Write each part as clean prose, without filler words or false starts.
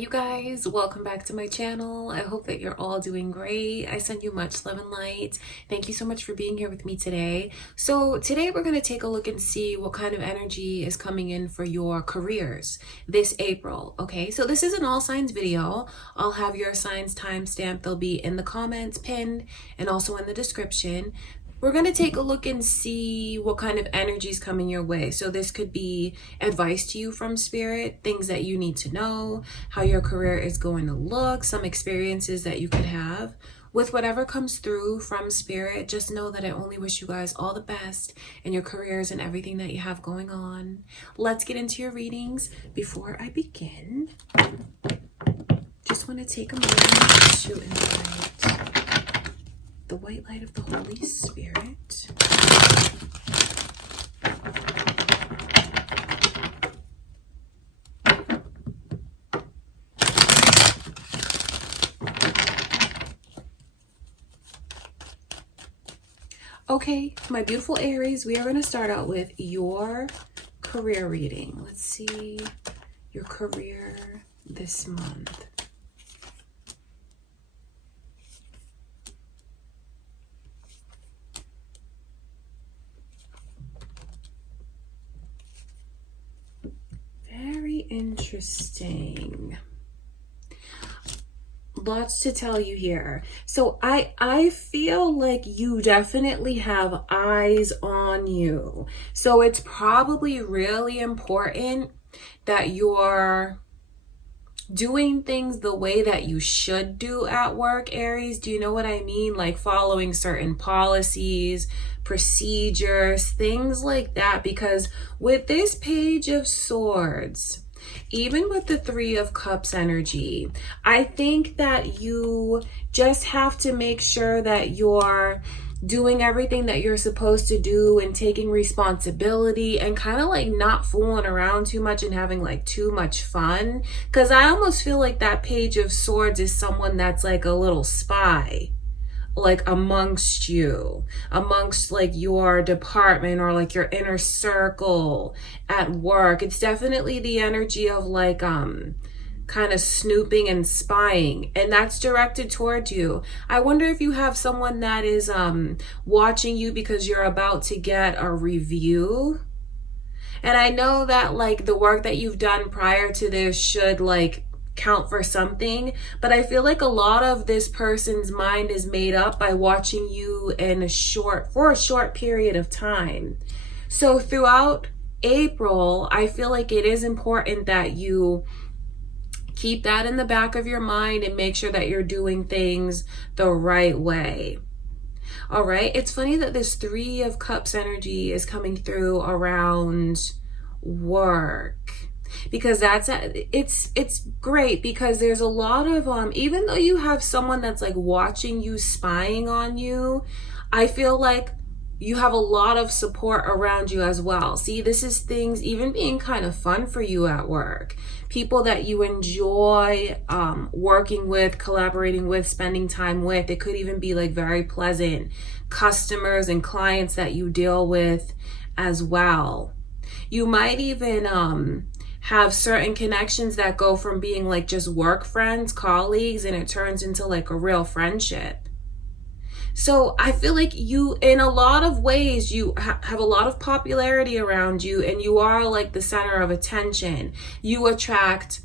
Hey you guys, welcome back to my channel. I hope that you're all doing great. I send you much love and light. Thank you so much for being here with me today. So today we're going to take a look and see what kind of energy is coming in for your careers this April. Okay, so this is an all signs video. I'll have your signs timestamped. They'll be in the comments pinned and also in the description. We're going to take a look and see what kind of energy is coming your way. So this could be advice to you from spirit, things that you need to know, how your career is going to look, some experiences that you could have. With whatever comes through from spirit, just know that I only wish you guys all the best in your careers and everything that you have going on. Let's get into your readings. Before I begin, just want to take a moment to invite the white light of the Holy Spirit. Okay, my beautiful Aries, we are going to start out with your career reading. Let's see your career this month. Very interesting. Lots to tell you here. So I feel like you definitely have eyes on you. So it's probably really important that you're doing things the way that you should do at work, Aries. Do you know what I mean? Like following certain policies, procedures, things like that. Because with this Page of Swords, even with the Three of Cups energy, I think that you just have to make sure that you're doing everything that you're supposed to do and taking responsibility and kind of like not fooling around too much and having like too much fun. Because I almost feel like that Page of Swords is someone that's like a little spy, like amongst you, amongst like your department or like your inner circle at work. It's definitely the energy of like kind of snooping and spying, and that's directed toward you. I wonder if you have someone that is watching you because you're about to get a review. And I know that like the work that you've done prior to this should like count for something, but I feel like a lot of this person's mind is made up by watching you for a short period of time. So throughout April, I feel like it is important that you keep that in the back of your mind and make sure that you're doing things the right way. All right. It's funny that this Three of Cups energy is coming through around work, because it's great because there's a lot of even though you have someone that's like watching you, spying on you, I feel like you have a lot of support around you as well. See, this is things even being kind of fun for you at work. People that you enjoy working with, collaborating with, spending time with. It could even be like very pleasant customers and clients that you deal with as well. You might even have certain connections that go from being like just work friends, colleagues, and it turns into like a real friendship. So I feel like you, in a lot of ways, you have a lot of popularity around you, and you are like the center of attention. You attract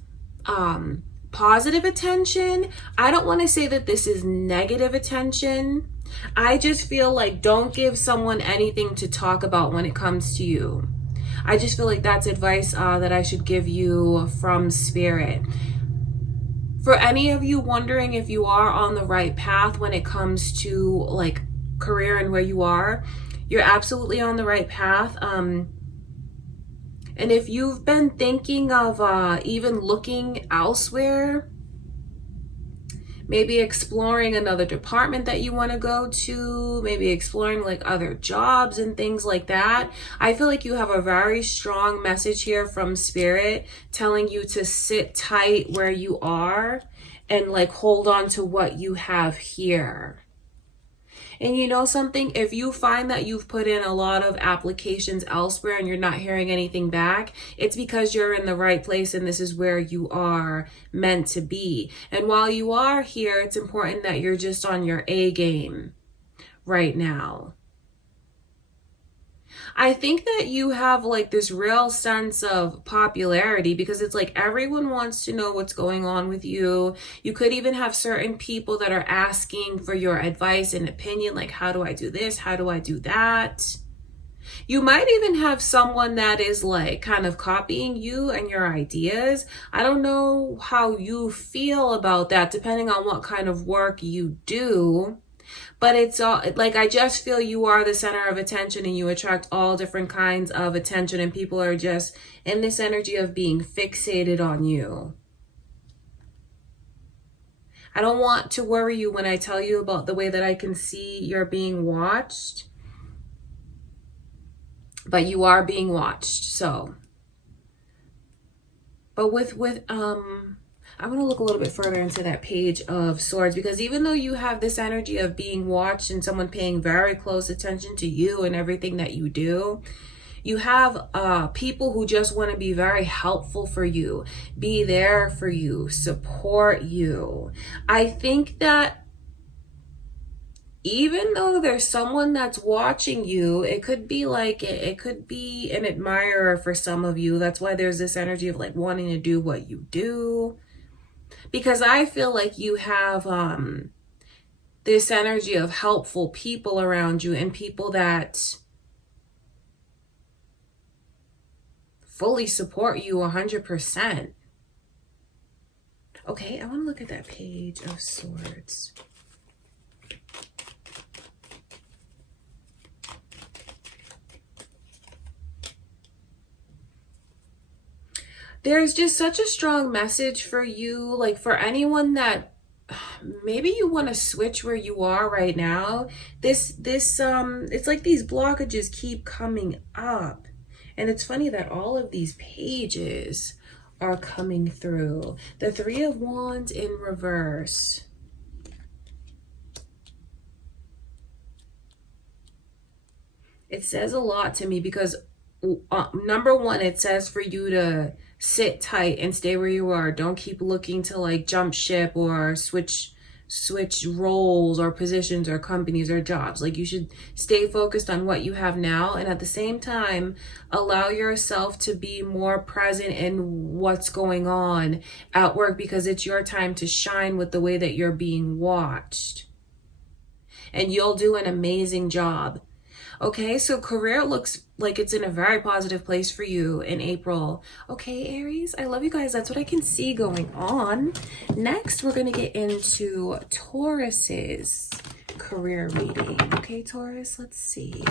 positive attention. I don't want to say that this is negative attention. I just feel like don't give someone anything to talk about when it comes to you. I just feel like that's advice that I should give you from spirit. For any of you wondering if you are on the right path when it comes to like career and where you are, you're absolutely on the right path. And if you've been thinking of even looking elsewhere, maybe exploring another department that you want to go to, maybe exploring like other jobs and things like that, I feel like you have a very strong message here from spirit telling you to sit tight where you are and like hold on to what you have here. And you know something? If you find that you've put in a lot of applications elsewhere and you're not hearing anything back, it's because you're in the right place and this is where you are meant to be. And while you are here, it's important that you're just on your A game right now. I think that you have like this real sense of popularity because it's like everyone wants to know what's going on with you. You could even have certain people that are asking for your advice and opinion, like, how do I do this? How do I do that? You might even have someone that is like kind of copying you and your ideas. I don't know how you feel about that, depending on what kind of work you do. But it's all like, I just feel you are the center of attention and you attract all different kinds of attention, and people are just in this energy of being fixated on you. I don't want to worry you when I tell you about the way that I can see you're being watched, but you are being watched. So, but I want to look a little bit further into that Page of Swords, because even though you have this energy of being watched and someone paying very close attention to you and everything that you do, you have people who just want to be very helpful for you, be there for you, support you. I think that even though there's someone that's watching you, it could be like, it could be an admirer for some of you. That's why there's this energy of like wanting to do what you do. Because I feel like you have this energy of helpful people around you and people that fully support you 100%. Okay, I want to look at that Page of Swords. There's just such a strong message for you, like for anyone that maybe you want to switch where you are right now. It's like these blockages keep coming up. And it's funny that all of these pages are coming through. The Three of Wands in reverse. It says a lot to me because number one, it says for you to sit tight and stay where you are. Don't keep looking to like jump ship or switch roles or positions or companies or jobs. Like, you should stay focused on what you have now, and at the same time allow yourself to be more present in what's going on at work, because it's your time to shine with the way that you're being watched, and you'll do an amazing job. Okay, so career looks like it's in a very positive place for you in April. Okay, Aries, I love you guys. That's what I can see going on. Next, we're going to get into Taurus's career reading. Okay, Taurus, let's see.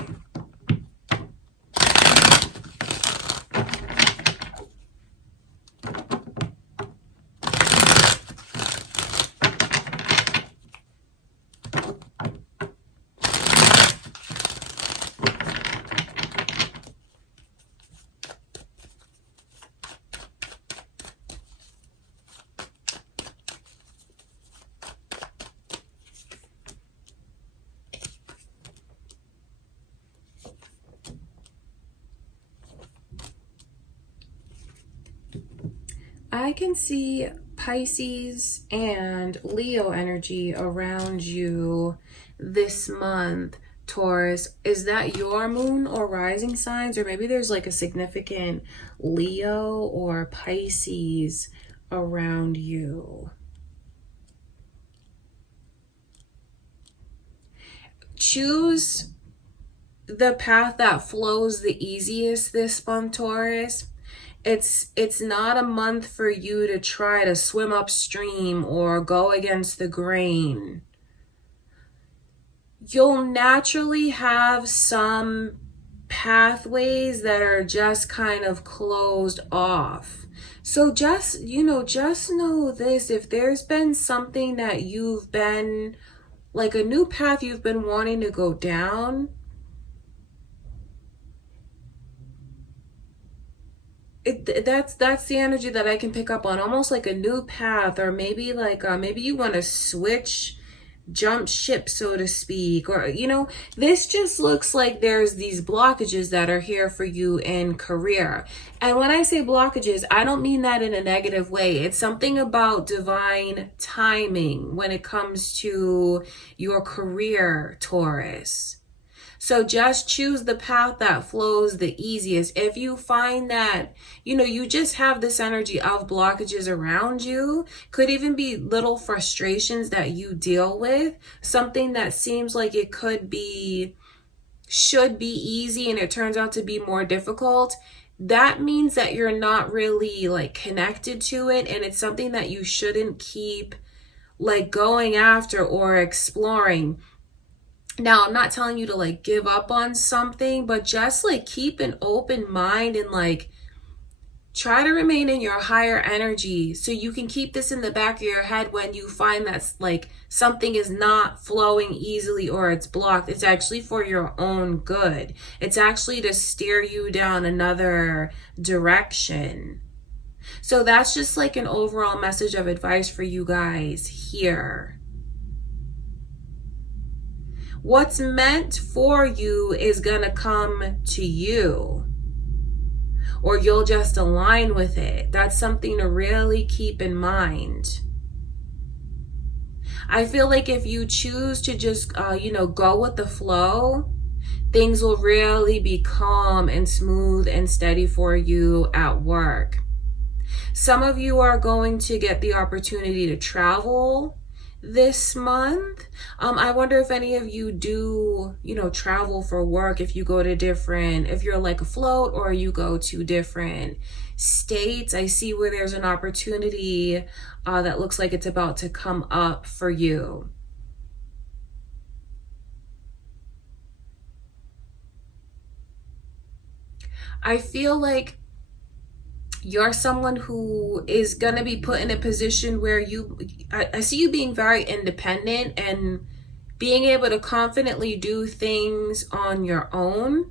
I can see Pisces and Leo energy around you this month, Taurus. Is that your moon or rising signs? Or maybe there's like a significant Leo or Pisces around you. Choose the path that flows the easiest this month, Taurus. It's not a month for you to try to swim upstream or go against the grain. You'll naturally have some pathways that are just kind of closed off. So just know this: if there's been something that you've been, like a new path you've been wanting to go down, that's the energy that I can pick up on, almost like a new path. Or maybe like maybe you want to switch jump ship, so to speak, or, you know, this just looks like there's these blockages that are here for you in career. And when I say blockages, I don't mean that in a negative way. It's something about divine timing when it comes to your career, Taurus. So just choose the path that flows the easiest. If you find that, you know, you just have this energy of blockages around you, could even be little frustrations that you deal with, something that seems like it should be easy and it turns out to be more difficult. That means that you're not really like connected to it, and it's something that you shouldn't keep like going after or exploring. Now, I'm not telling you to like give up on something, but just like keep an open mind and like try to remain in your higher energy so you can keep this in the back of your head when you find that's like something is not flowing easily or it's blocked. It's actually for your own good. It's actually to steer you down another direction. So that's just like an overall message of advice for you guys here. What's meant for you is gonna come to you, or you'll just align with it. That's something to really keep in mind. I feel like if you choose to just, go with the flow, things will really be calm and smooth and steady for you at work. Some of you are going to get the opportunity to travel this month. I wonder if any of you do, travel for work, if you go to if you're like afloat or you go to different states. I see where there's an opportunity that looks like it's about to come up for you. I feel like you're someone who is going to be put in a position where I see you being very independent and being able to confidently do things on your own.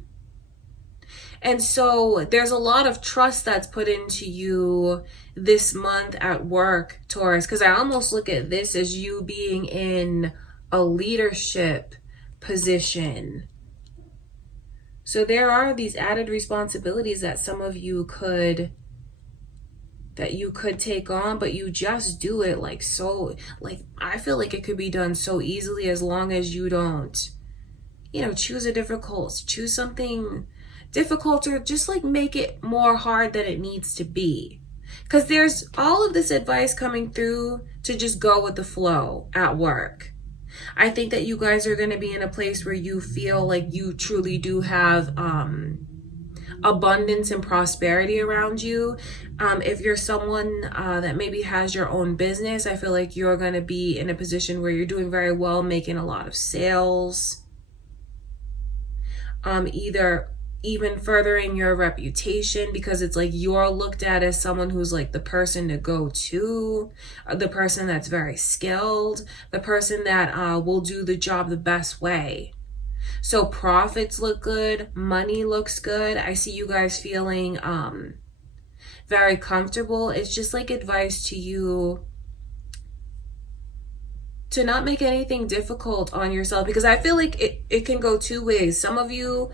And so there's a lot of trust that's put into you this month at work, Taurus, because I almost look at this as you being in a leadership position. So there are these added responsibilities that some of you could take on, but you just do it I feel like it could be done so easily as long as you don't, choose something difficult, or just like make it more hard than it needs to be. Because there's all of this advice coming through to just go with the flow at work. I think that you guys are going to be in a place where you feel like you truly do have abundance and prosperity around you. If you're someone that maybe has your own business, I feel like you're going to be in a position where you're doing very well, making a lot of sales, either even furthering your reputation, because it's like you're looked at as someone who's like the person to go to, the person that's very skilled, the person that will do the job the best way. So profits look good, money looks good. I see you guys feeling very comfortable. It's just like advice to you to not make anything difficult on yourself, because I feel like it can go two ways. Some of you,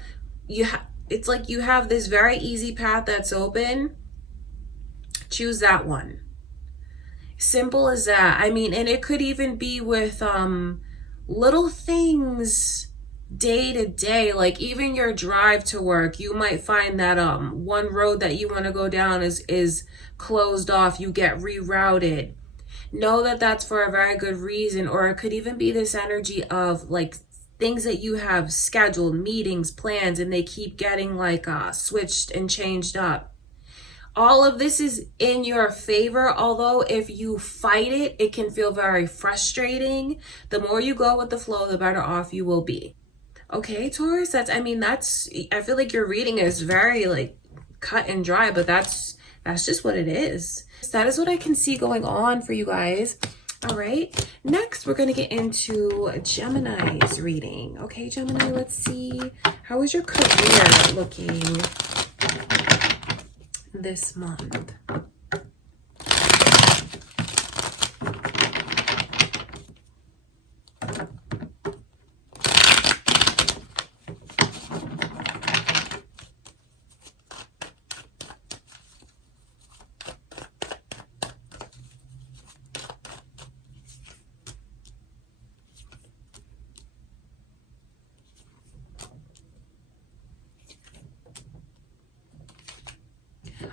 it's like you have this very easy path that's open. Choose that one. Simple as that. I mean, and it could even be with little things day to day, like even your drive to work. You might find that one road that you want to go down is closed off. You get rerouted. Know that that's for a very good reason. Or it could even be this energy of like things that you have scheduled, meetings, plans, and they keep getting like switched and changed up. All of this is in your favor, although if you fight it, it can feel very frustrating. The more you go with the flow, the better off you will be. Okay, Taurus, I feel like your reading is very like cut and dry, but that's just what it is. That is what I can see going on for you guys. All right, next we're going to get into Gemini's reading. Okay, Gemini, let's see. How is your career looking this month?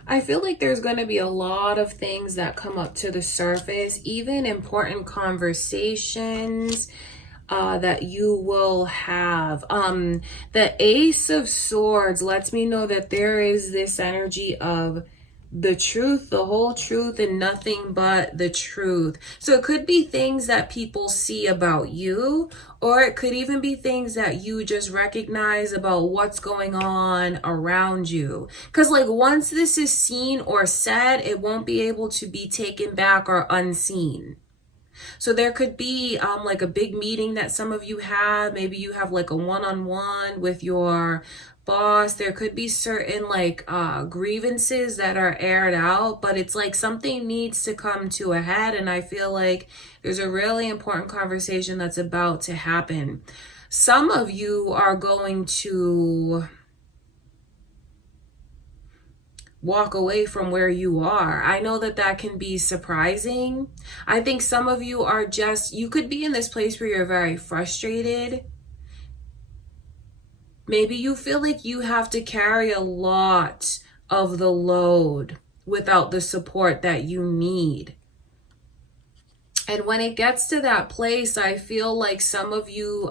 I feel like there's going to be a lot of things that come up to the surface, even important conversations that you will have. The Ace of Swords lets me know that there is this energy of the truth, the whole truth, and nothing but the truth. So it could be things that people see about you, or it could even be things that you just recognize about what's going on around you. Because like once this is seen or said, it won't be able to be taken back or unseen. So there could be like a big meeting that some of you have. Maybe you have like a one-on-one with your boss. There could be certain like grievances that are aired out, but it's like something needs to come to a head, and I feel like there's a really important conversation that's about to happen. Some of you are going to walk away from where you are. I know that that can be surprising. I think some of you are just, you could be in this place where you're very frustrated. Maybe you feel like you have to carry a lot of the load without the support that you need. And when it gets to that place, I feel like some of you,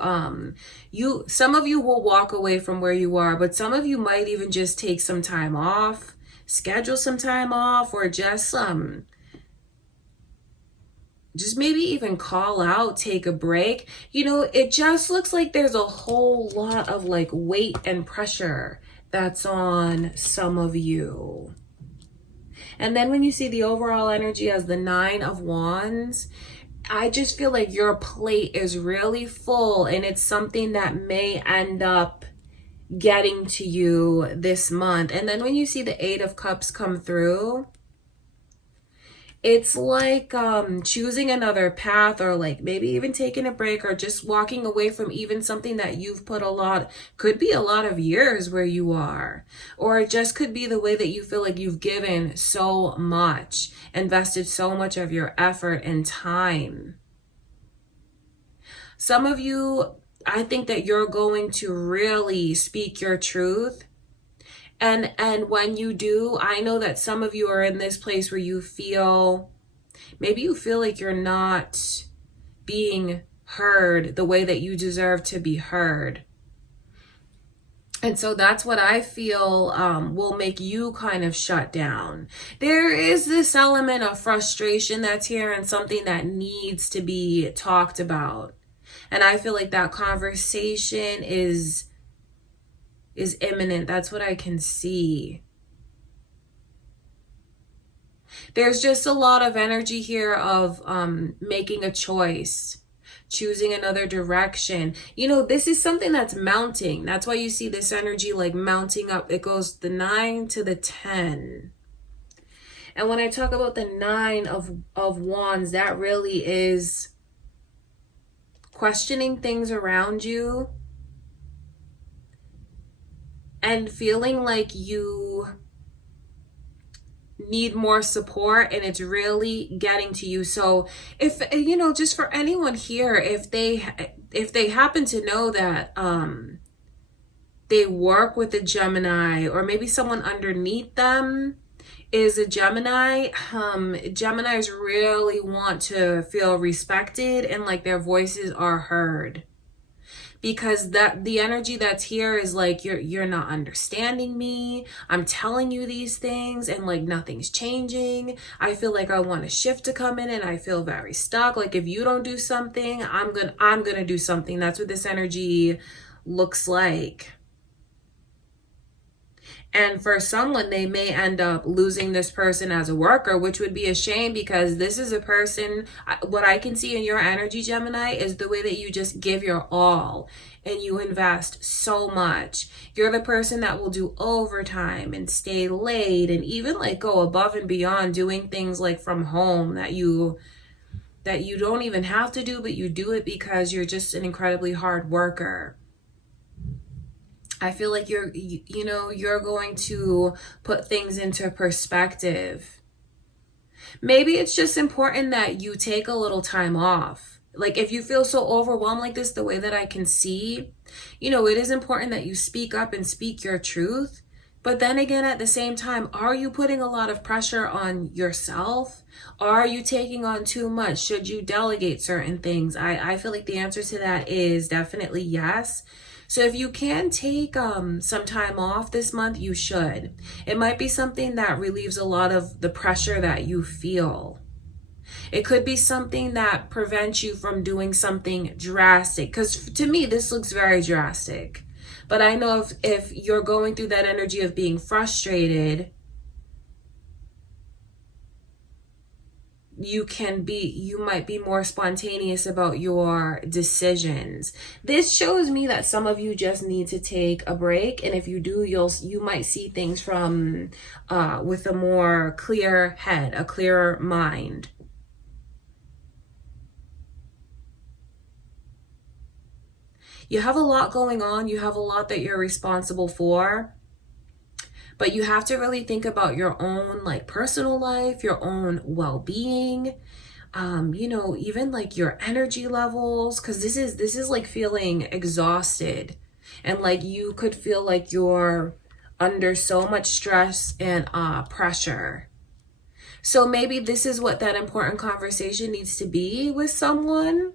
some of you will walk away from where you are, but some of you might even just take some time off, schedule some time off, or just maybe even call out, take a break. You know, it just looks like there's a whole lot of like weight and pressure that's on some of you. And then when you see the overall energy as the 9 of Wands, I just feel like your plate is really full, and it's something that may end up getting to you this month. And then when you see the 8 of Cups come through, it's like choosing another path, or like maybe even taking a break, or just walking away from even something that you've put could be a lot of years where you are, or it just could be the way that you feel like you've given so much, invested so much of your effort and time. Some of you, I think that you're going to really speak your truth. And when you do, I know that some of you are in this place where you feel, maybe you feel like you're not being heard the way that you deserve to be heard. And so that's what I feel will make you kind of shut down. There is this element of frustration that's here, and something that needs to be talked about. And I feel like that conversation is imminent. That's what I can see. There's just a lot of energy here of making a choice, choosing another direction. You know, this is something that's mounting. That's why you see this energy like mounting up. It goes the 9 to the 10. And when I talk about the 9 of Wands, that really is questioning things around you and feeling like you need more support, and it's really getting to you. So if, you know, just for anyone here, if they happen to know that they work with a Gemini, or maybe someone underneath them is a Gemini, Geminis really want to feel respected and like their voices are heard. Because the energy that's here is like, you're not understanding me. I'm telling you these things and like nothing's changing. I feel like I want a shift to come in and I feel very stuck. Like if you don't do something, I'm gonna do something. That's what this energy looks like. And for someone, they may end up losing this person as a worker, which would be a shame, because this is a person, what I can see in your energy, Gemini, is the way that you just give your all and you invest so much. You're the person that will do overtime and stay late and even like go above and beyond, doing things like from home that you don't even have to do, but you do it because you're just an incredibly hard worker. I feel like you're going to put things into perspective. Maybe it's just important that you take a little time off. Like if you feel so overwhelmed like this, the way that I can see, you know, it is important that you speak up and speak your truth, But then again, at the same time, are you putting a lot of pressure on yourself? Are you taking on too much? Should you delegate certain things? I feel like the answer to that is definitely yes. So if you can take some time off this month, you should. It might be something that relieves a lot of the pressure that you feel. It could be something that prevents you from doing something drastic. Because to me, this looks very drastic. But I know if you're going through that energy of being frustrated, you might be more spontaneous about your decisions. This shows me that some of you just need to take a break. And if you do, you might see things from with a more clear head, a clearer mind. You have a lot going on. You have a lot that you're responsible for. But you have to really think about your own like personal life, your own well-being, even like your energy levels. Because this is like feeling exhausted. And like you could feel like you're under so much stress and pressure. So maybe this is what that important conversation needs to be with someone.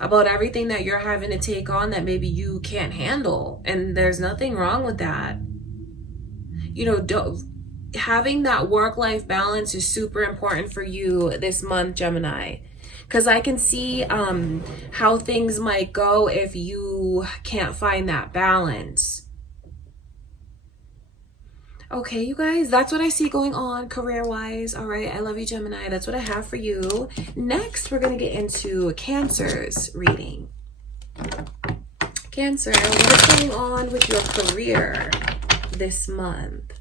About everything that you're having to take on that maybe you can't handle. And there's nothing wrong with that. Having that work-life balance is super important for you this month, Gemini. Because I can see how things might go if you can't find that balance. Okay, you guys, that's what I see going on career-wise. All right, I love you, Gemini. That's what I have for you. Next, we're going to get into Cancer's reading. Cancer, what's going on with your career this month?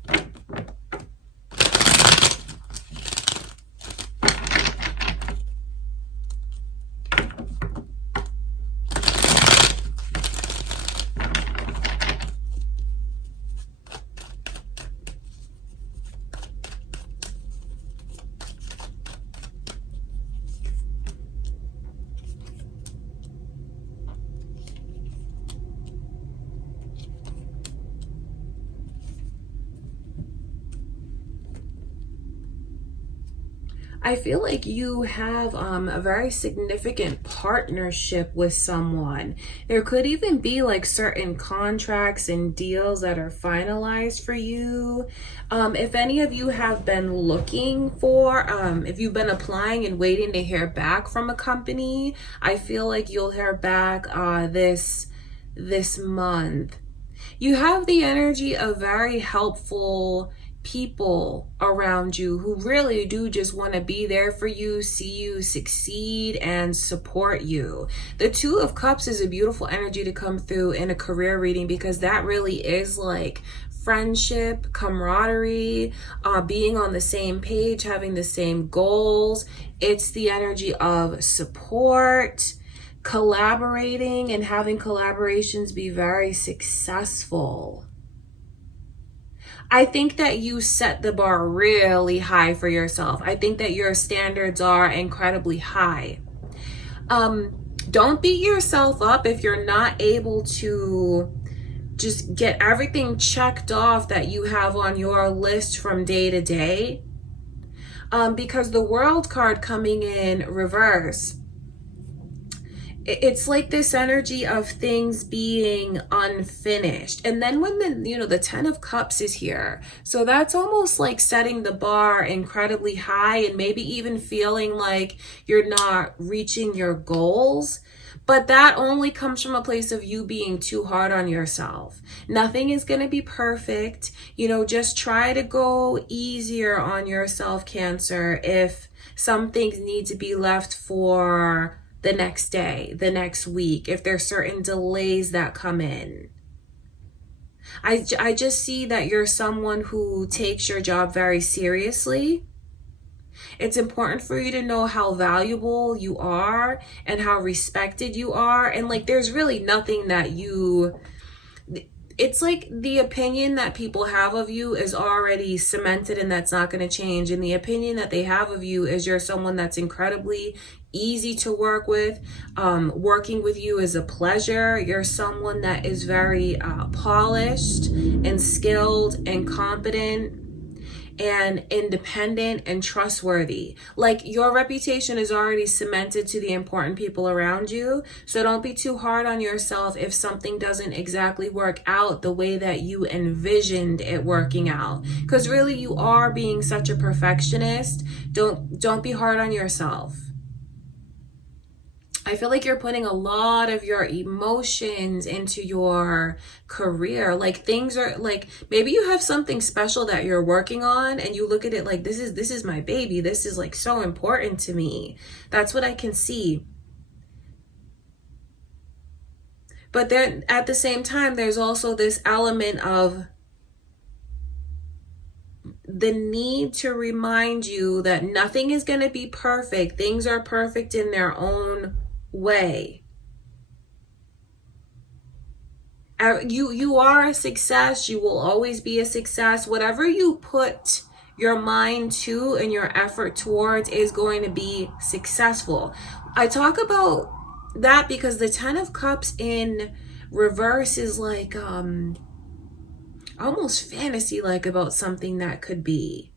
I feel like you have a very significant partnership with someone. There could even be like certain contracts and deals that are finalized for you. If any of you have been looking for, if you've been applying and waiting to hear back from a company, I feel like you'll hear back this month. You have the energy of very helpful people around you who really do just want to be there for you, see you succeed, and support you. The Two of Cups is a beautiful energy to come through in a career reading because that really is like friendship, camaraderie, being on the same page, having the same goals. It's the energy of support, collaborating, and having collaborations be very successful. I think that you set the bar really high for yourself. I think that your standards are incredibly high. Don't beat yourself up if you're not able to just get everything checked off that you have on your list from day to day. Because the World card coming in reverse, it's like this energy of things being unfinished. And then when the Ten of Cups is here, so that's almost like setting the bar incredibly high and maybe even feeling like you're not reaching your goals. But that only comes from a place of you being too hard on yourself. Nothing is going to be perfect. Just try to go easier on yourself, Cancer, if some things need to be left for the next day, the next week, if there's certain delays that come in. I just see that you're someone who takes your job very seriously. It's important for you to know how valuable you are and how respected you are. And there's really nothing that it's like the opinion that people have of you is already cemented and that's not going to change. And the opinion that they have of you is you're someone that's incredibly easy to work with. Working with you is a pleasure. You're someone that is very polished and skilled and competent and independent and trustworthy. Like, your reputation is already cemented to the important people around you. So don't be too hard on yourself if something doesn't exactly work out the way that you envisioned it working out. Because really, you are being such a perfectionist. Don't be hard on yourself. I feel like you're putting a lot of your emotions into your career. Like, things are like, maybe you have something special that you're working on and you look at it like, this is my baby. This is like so important to me. That's what I can see. But then at the same time, there's also this element of the need to remind you that nothing is going to be perfect. Things are perfect in their own way. You are a success. You will always be a success. Whatever you put your mind to and your effort towards is going to be successful. I talk about that because the 10 of Cups in reverse is like almost fantasy-like about something that could be.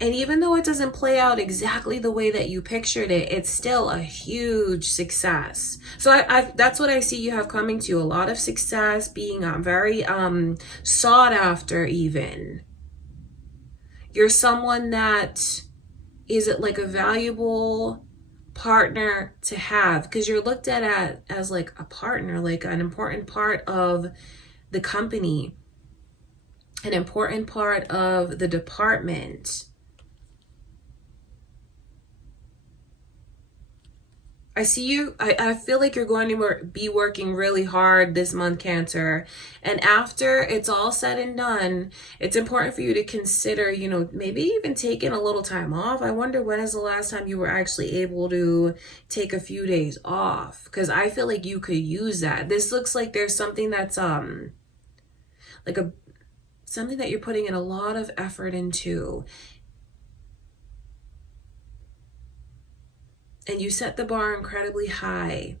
And even though it doesn't play out exactly the way that you pictured it, it's still a huge success. So I that's what I see you have coming to you. A lot of success, being very sought after even. You're someone that is like a valuable partner to have because you're looked at as like a partner, like an important part of the company, an important part of the department. I see you, I feel like you're going to be working really hard this month, Cancer. And after it's all said and done, it's important for you to consider, you know, maybe even taking a little time off. I wonder when is the last time you were actually able to take a few days off? Because I feel like you could use that. This looks like there's something that's like something that you're putting in a lot of effort into. And you set the bar incredibly high.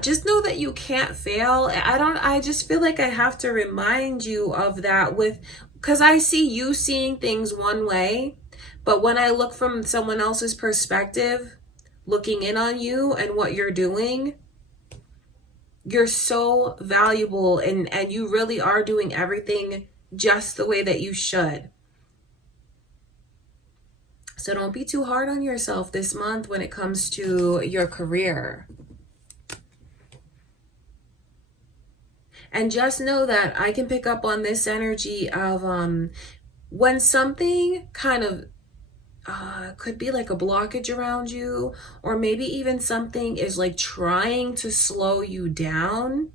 Just know that you can't fail. I just feel like I have to remind you of that because I see you seeing things one way, but when I look from someone else's perspective, looking in on you and what you're doing, you're so valuable and you really are doing everything just the way that you should. So don't be too hard on yourself this month when it comes to your career. And just know that I can pick up on this energy of when something kind of could be like a blockage around you, or maybe even something is like trying to slow you down.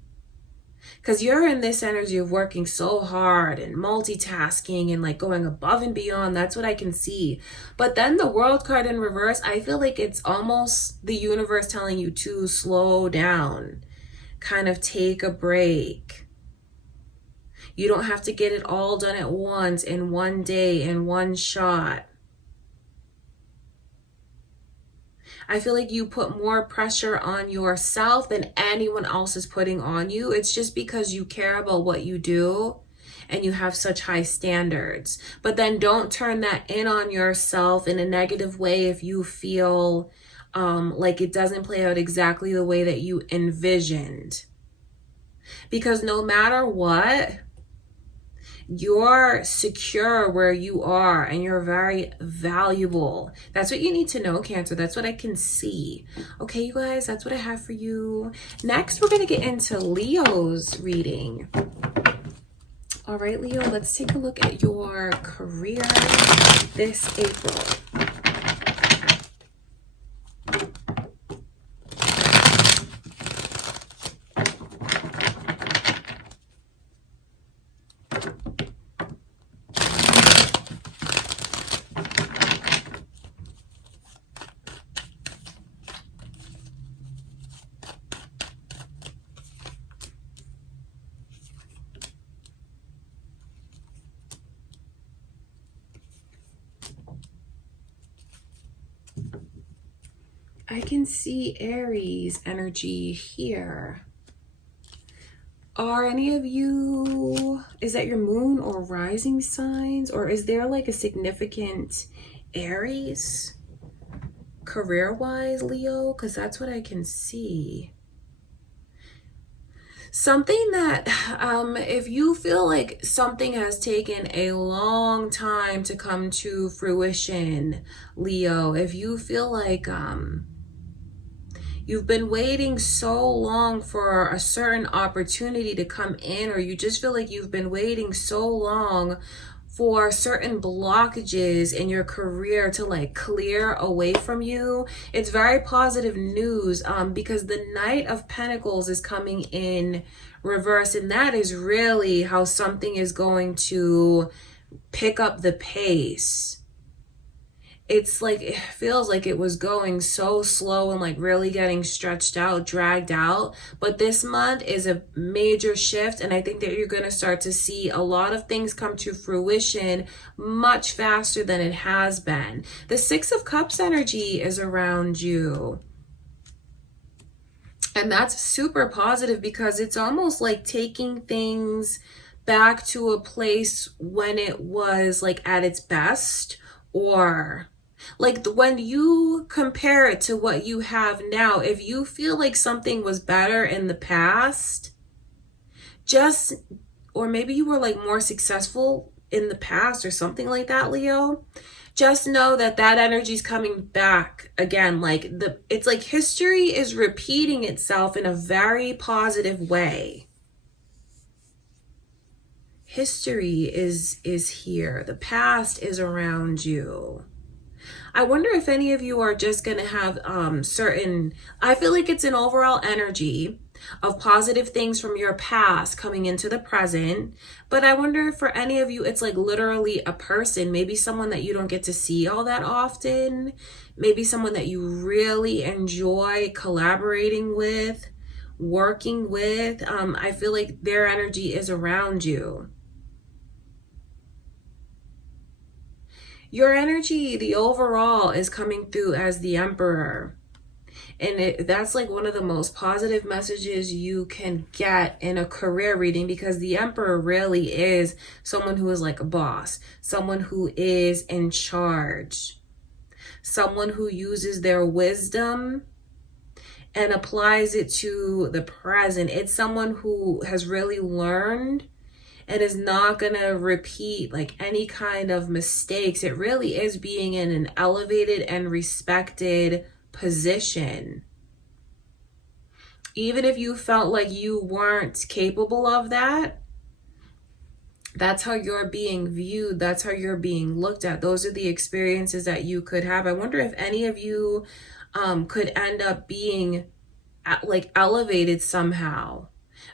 Because you're in this energy of working so hard and multitasking and like going above and beyond. That's what I can see. But then the World card in reverse, I feel like it's almost the universe telling you to slow down, kind of take a break. You don't have to get it all done at once in one day, in one shot. I feel like you put more pressure on yourself than anyone else is putting on you. It's just because you care about what you do and you have such high standards. But then don't turn that in on yourself in a negative way if you feel like it doesn't play out exactly the way that you envisioned. Because no matter what, you're secure where you are and you're very valuable. That's what you need to know, Cancer. That's what I can see. Okay, you guys, that's what I have for you. Next, we're going to get into Leo's reading. All right, Leo, let's take a look at your career this April. I can see Aries energy here. Are any of you, is that your moon or rising signs? Or is there like a significant Aries career-wise, Leo? Because that's what I can see. Something that, if you feel like something has taken a long time to come to fruition, Leo, if you feel like you've been waiting so long for a certain opportunity to come in, or you just feel like you've been waiting so long for certain blockages in your career to like clear away from you, it's very positive news, because the Knight of Pentacles is coming in reverse, and that is really how something is going to pick up the pace. It's like, it feels like it was going so slow and like really getting stretched out, dragged out. But this month is a major shift. And I think that you're going to start to see a lot of things come to fruition much faster than it has been. The Six of Cups energy is around you. And that's super positive because it's almost like taking things back to a place when it was like at its best, or like when you compare it to what you have now, if you feel like something was better in the past, or maybe you were like more successful in the past or something like that, Leo, just know that that energy is coming back again. Like it's like history is repeating itself in a very positive way. History is here. The past is around you. I wonder if any of you are just going to have I feel like it's an overall energy of positive things from your past coming into the present. But I wonder if for any of you, it's like literally a person, maybe someone that you don't get to see all that often, maybe someone that you really enjoy collaborating with, working with. I feel like their energy is around you. Your energy, the overall, is coming through as the Emperor. And that's like one of the most positive messages you can get in a career reading, because the Emperor really is someone who is like a boss, someone who is in charge, someone who uses their wisdom and applies it to the present. It's someone who has really learned and is not going to repeat like any kind of mistakes. It really is being in an elevated and respected position. Even if you felt like you weren't capable of that, that's how you're being viewed. That's how you're being looked at. Those are the experiences that you could have. I wonder if any of you could end up being like elevated somehow,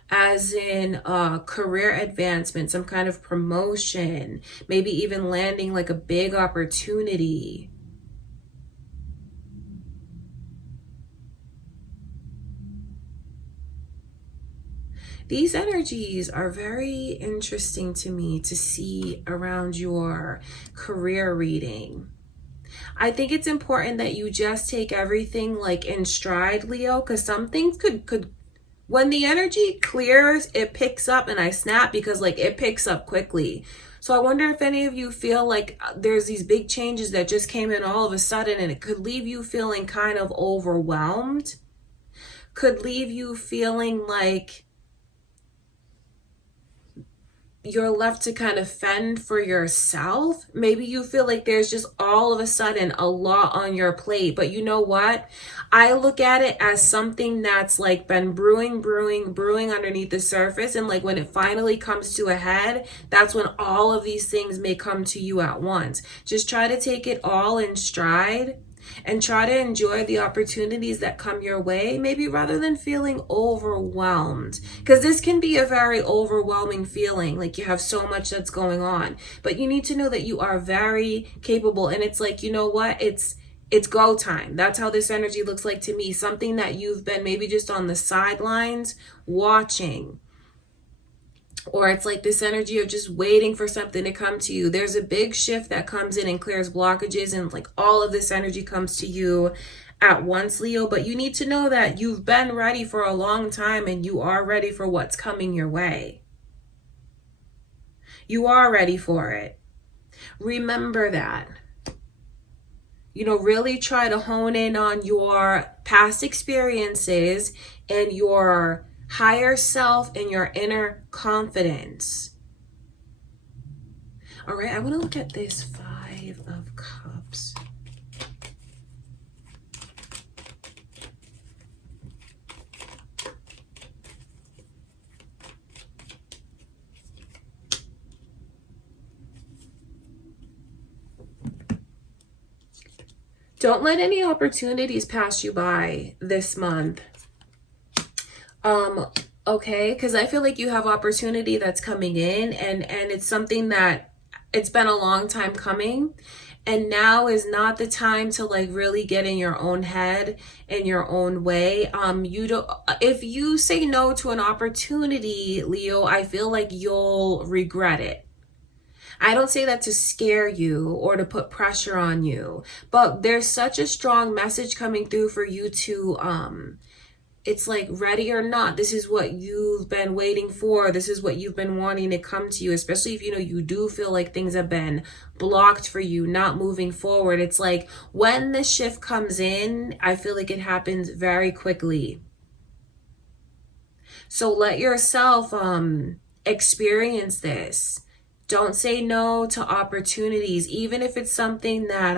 as in career advancement, some kind of promotion, maybe even landing like a big opportunity. These energies are very interesting to me to see around your career reading. I think it's important that you just take everything like in stride, Leo, because some things could when the energy clears, it picks up, and I snap because like it picks up quickly. So I wonder if any of you feel like there's these big changes that just came in all of a sudden, and it could leave you feeling kind of overwhelmed, could leave you feeling like you're left to kind of fend for yourself. Maybe you feel like there's just all of a sudden a lot on your plate. But you know what? I look at it as something that's like been brewing underneath the surface. And like when it finally comes to a head, that's when all of these things may come to you at once. Just try to take it all in stride and try to enjoy the opportunities that come your way, maybe rather than feeling overwhelmed, because this can be a very overwhelming feeling, like you have so much that's going on. But you need to know that you are very capable, and it's like, you know what, it's go time. That's how this energy looks like to me. Something that you've been maybe just on the sidelines watching, or it's like this energy of just waiting for something to come to you. There's a big shift that comes in and clears blockages, and like all of this energy comes to you at once, Leo, but you need to know that you've been ready for a long time and you are ready for what's coming your way. You are ready for it. Remember that. You know, really try to hone in on your past experiences and your higher self and your inner confidence. All right, I want to look at this Five of Cups. Don't let any opportunities pass you by this month. Okay, because I feel like you have opportunity that's coming in, and it's something that it's been a long time coming, and now is not the time to like really get in your own head in your own way. You don't, if you say no to an opportunity, Leo, I feel like you'll regret it. I don't say that to scare you or to put pressure on you, but there's such a strong message coming through for you to, it's like, ready or not, this is what you've been waiting for. This is what you've been wanting to come to you, especially if, you know, you do feel like things have been blocked for you, not moving forward. It's like when the shift comes in, I feel like it happens very quickly. So let yourself, experience this. Don't say no to opportunities, even if it's something that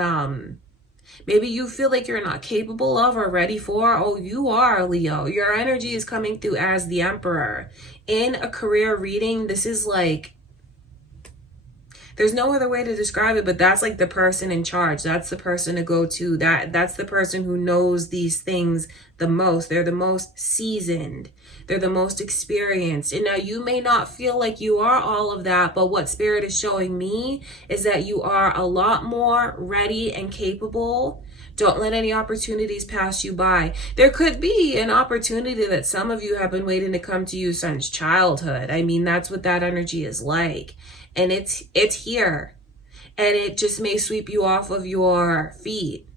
maybe you feel like you're not capable of or ready for. Oh, you are, Leo. Your energy is coming through as the Emperor. In a career reading, this is like, there's no other way to describe it, but that's like the person in charge. That's the person to go to. That's the person who knows these things the most. They're the most seasoned. They're the most experienced. And now you may not feel like you are all of that, but what Spirit is showing me is that you are a lot more ready and capable. Don't let any opportunities pass you by. There could be an opportunity that some of you have been waiting to come to you since childhood. I mean, that's what that energy is like. And it's here. And it just may sweep you off of your feet.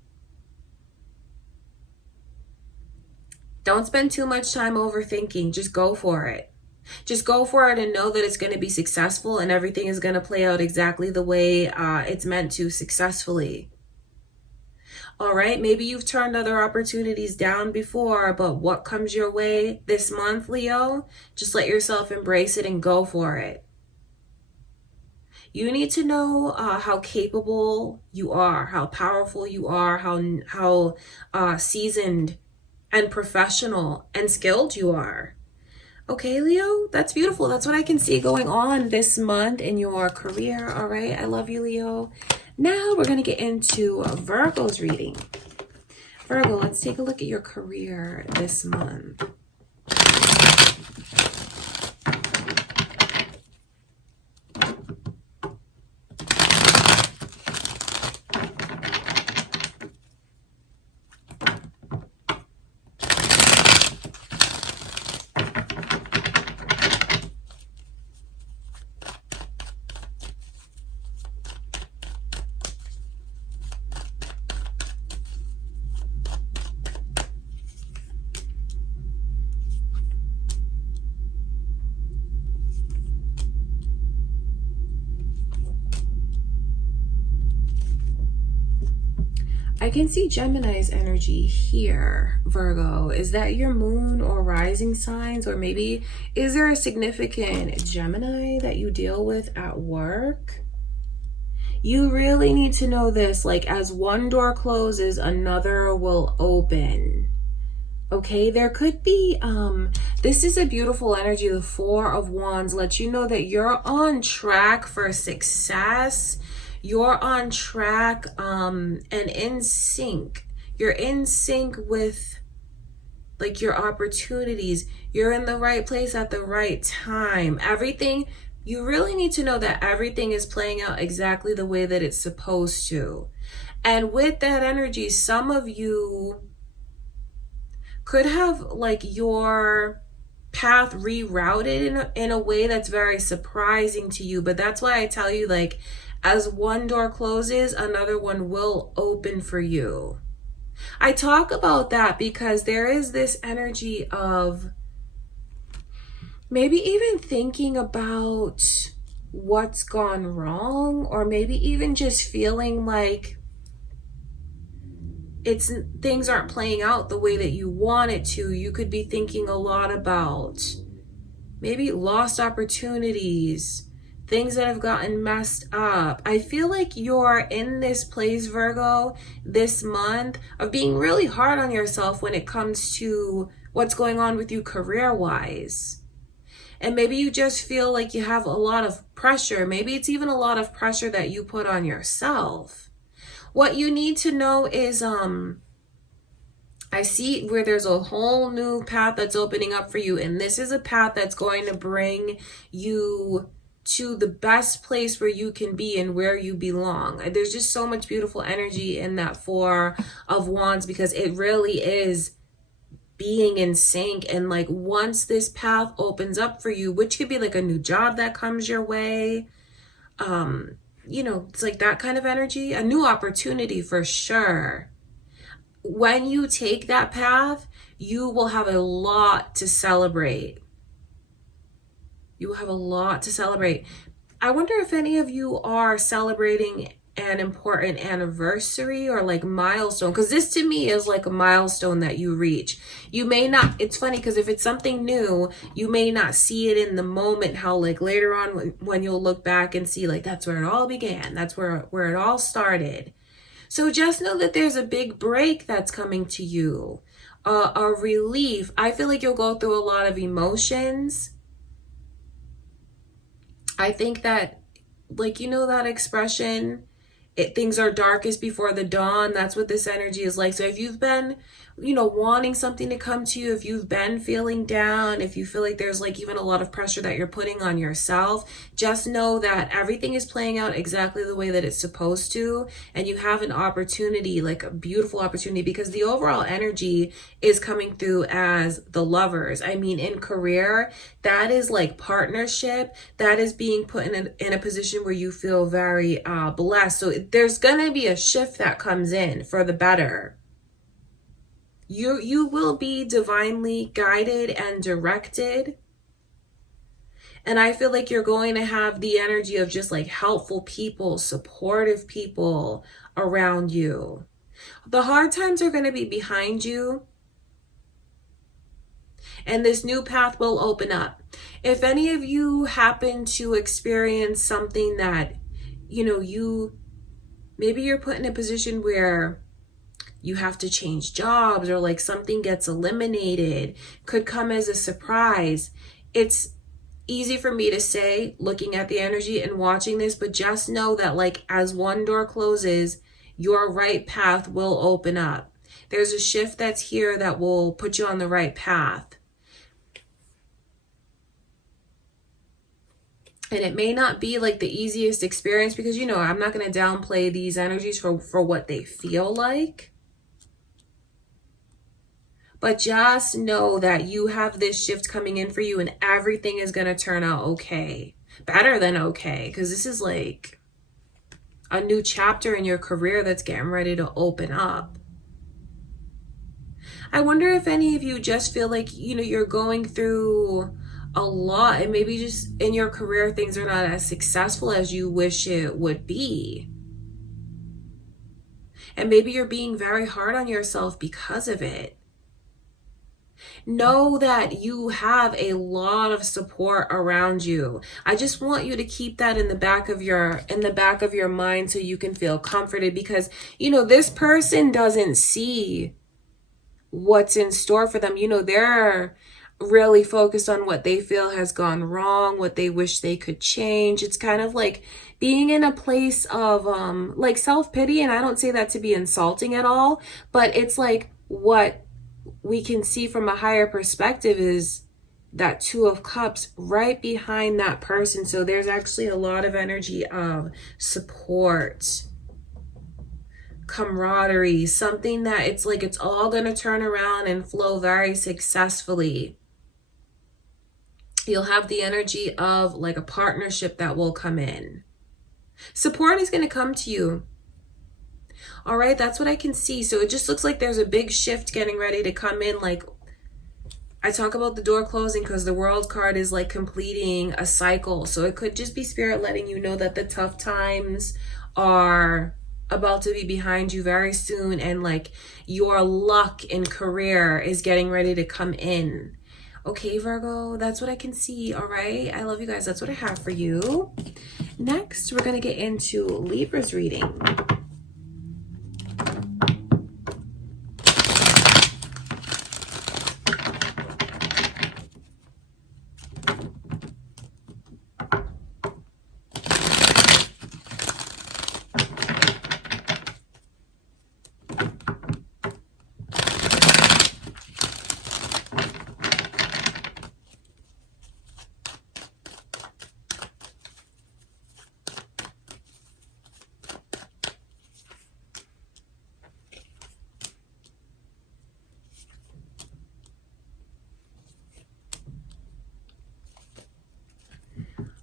Don't spend too much time overthinking. Just go for it. Just go for it and know that it's going to be successful and everything is going to play out exactly the way it's meant to successfully. All right, maybe you've turned other opportunities down before, but what comes your way this month, Leo? Just let yourself embrace it and go for it. You need to know how capable you are, how powerful you are, how seasoned and professional and skilled you are. Okay, Leo, that's beautiful. That's what I can see going on this month in your career. All right, I love you, Leo. Now we're going to get into Virgo's reading. Virgo, let's take a look at your career this month. I can see Gemini's energy here, Virgo. Is that your moon or rising signs? Or maybe is there a significant Gemini that you deal with at work? You really need to know this, like as one door closes, another will open. Okay, there could be, this is a beautiful energy. The Four of Wands lets you know that you're on track for success. You're on track and in sync. You're in sync with like your opportunities. You're in the right place at the right time. Everything, you really need to know that everything is playing out exactly the way that it's supposed to. And with that energy, some of you could have like your path rerouted in a way that's very surprising to you. But that's why I tell you, like, as one door closes, another one will open for you. I talk about that because there is this energy of maybe even thinking about what's gone wrong, or maybe even just feeling like things aren't playing out the way that you want it to. You could be thinking a lot about maybe lost opportunities, things that have gotten messed up. I feel like you're in this place, Virgo, this month of being really hard on yourself when it comes to what's going on with you career-wise. And maybe you just feel like you have a lot of pressure. Maybe it's even a lot of pressure that you put on yourself. What you need to know is, I see where there's a whole new path that's opening up for you. And this is a path that's going to bring you to the best place where you can be and where you belong. There's just so much beautiful energy in that Four of Wands, because it really is being in sync. And like once this path opens up for you, which could be like a new job that comes your way, you know, it's like that kind of energy, a new opportunity for sure. When you take that path, you will have a lot to celebrate. You will have a lot to celebrate. I wonder if any of you are celebrating an important anniversary or like milestone, because this to me is like a milestone that you reach. You may not, it's funny because if it's something new, you may not see it in the moment, how like later on when you'll look back and see like that's where it all began, that's where it all started. So just know that there's a big break that's coming to you, a relief. I feel like you'll go through a lot of emotions. I think that, like, you know that expression, things are darkest before the dawn. That's what this energy is like. So if you've been, you know, wanting something to come to you, if you've been feeling down, if you feel like there's like even a lot of pressure that you're putting on yourself, just know that everything is playing out exactly the way that it's supposed to. And you have an opportunity, like a beautiful opportunity, because the overall energy is coming through as the Lovers. I mean, in career, that is like partnership. That is being put in a position where you feel very blessed. So there's going to be a shift that comes in for the better. You will be divinely guided and directed. And I feel like you're going to have the energy of just like helpful people, supportive people around you. The hard times are going to be behind you. And this new path will open up. If any of you happen to experience something that, you know, maybe you're put in a position where you have to change jobs, or like something gets eliminated, could come as a surprise. It's easy for me to say looking at the energy and watching this, but just know that like as one door closes, your right path will open up. There's a shift that's here that will put you on the right path. And it may not be like the easiest experience, because, you know, I'm not going to downplay these energies for what they feel like. But just know that you have this shift coming in for you, and everything is going to turn out okay. Better than okay. Because this is like a new chapter in your career that's getting ready to open up. I wonder if any of you just feel like, you know, you're going through a lot, and maybe just in your career things are not as successful as you wish it would be. And maybe you're being very hard on yourself because of it. Know that you have a lot of support around you. I just want you to keep that in the back of your mind so you can feel comforted, because, you know, this person doesn't see what's in store for them. You know, they're really focused on what they feel has gone wrong, what they wish they could change. It's kind of like being in a place of like self-pity, and I don't say that to be insulting at all, but it's like what we can see from a higher perspective is that Two of Cups right behind that person. So there's actually a lot of energy of support, camaraderie, something that it's like it's all going to turn around and flow very successfully. You'll have the energy of like a partnership that will come in. Support is going to come to you. All right, that's what I can see. So it just looks like there's a big shift getting ready to come in. Like, I talk about the door closing because the World card is like completing a cycle. So it could just be Spirit letting you know that the tough times are about to be behind you very soon, and like your luck in career is getting ready to come in. Okay, Virgo, that's what I can see. All right, I love you guys. That's what I have for you. Next, we're going to get into Libra's reading.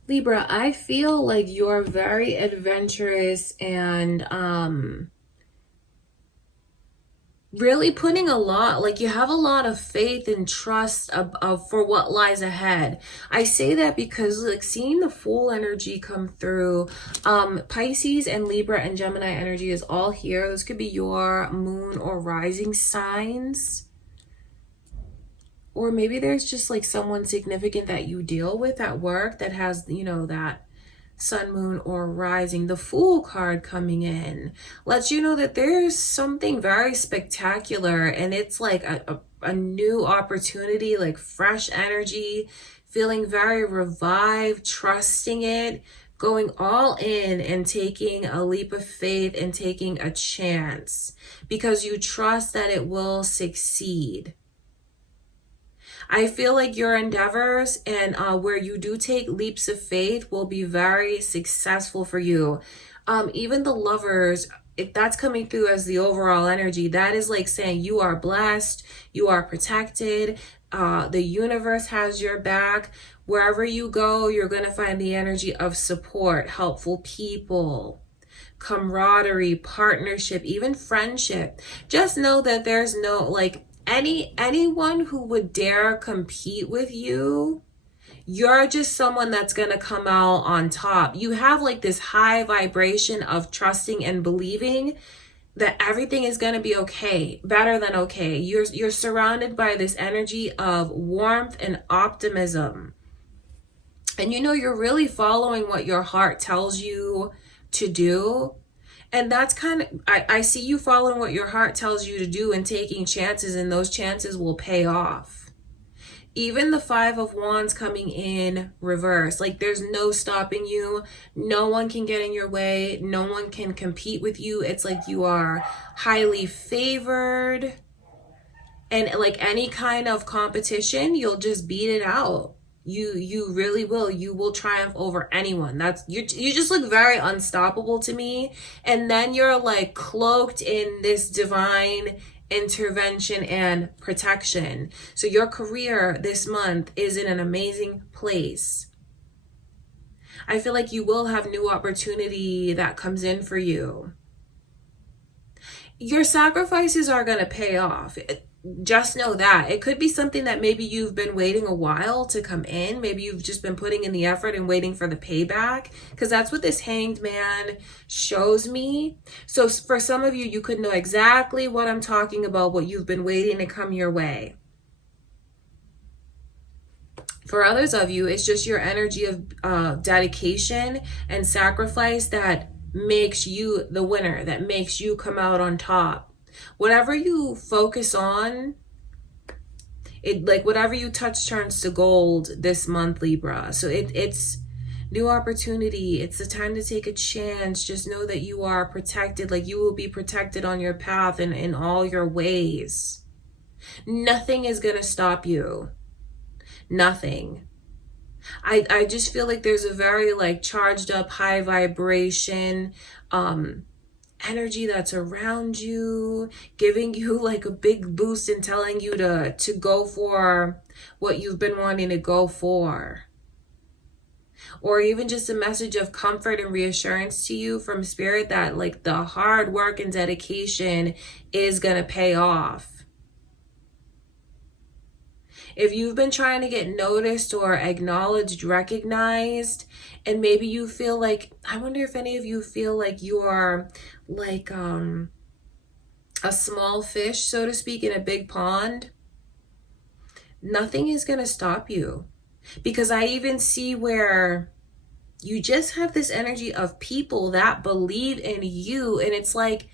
Libra, I feel like you're very adventurous and really putting a lot, like you have a lot of faith and trust of for what lies ahead. I say that because like seeing the Fool energy come through, Pisces and Libra and Gemini energy is all here. This could be your moon or rising signs. Or maybe there's just like someone significant that you deal with at work that has, you know, that sun, moon, or rising. The Fool card coming in lets you know that there's something very spectacular, and it's like a new opportunity, like fresh energy, feeling very revived, trusting it, going all in and taking a leap of faith and taking a chance because you trust that it will succeed. I feel like your endeavors and where you do take leaps of faith will be very successful for you. Even the Lovers, if that's coming through as the overall energy, that is like saying you are blessed, you are protected, the universe has your back. Wherever you go, you're going to find the energy of support, helpful people, camaraderie, partnership, even friendship. Just know that there's no like anyone who would dare compete with you, you're just someone that's going to come out on top. You have like this high vibration of trusting and believing that everything is going to be okay, better than okay. You're surrounded by this energy of warmth and optimism. And you know, you're really following what your heart tells you to do. And that's kind of, I see you following what your heart tells you to do and taking chances, and those chances will pay off. Even the Five of Wands coming in reverse, like there's no stopping you. No one can get in your way. No one can compete with you. It's like you are highly favored. And like any kind of competition, you'll just beat it out. You really will. You will triumph over anyone. You just look very unstoppable to me. And then you're like cloaked in this divine intervention and protection. So your career this month is in an amazing place. I feel like you will have new opportunity that comes in for you. Your sacrifices are going to pay off. Just know that. It could be something that maybe you've been waiting a while to come in. Maybe you've just been putting in the effort and waiting for the payback, because that's what this Hanged Man shows me. So for some of you, you could know exactly what I'm talking about, what you've been waiting to come your way. For others of you, it's just your energy of dedication and sacrifice that makes you the winner, that makes you come out on top. Whatever you focus on, it like whatever you touch turns to gold this month, Libra. So it's new opportunity. It's the time to take a chance. Just know that you are protected. Like you will be protected on your path and in all your ways. Nothing is going to stop you. Nothing. I just feel like there's a very like charged up, high vibration, energy that's around you, giving you like a big boost and telling you to go for what you've been wanting to go for. or even just a message of comfort and reassurance to you from spirit that like the hard work and dedication is going to pay off. If you've been trying to get noticed or acknowledged, recognized, and maybe you feel like, I wonder if any of you feel like you're like a small fish, so to speak, in a big pond, nothing is going to stop you. Because I even see where you just have this energy of people that believe in you, and it's like,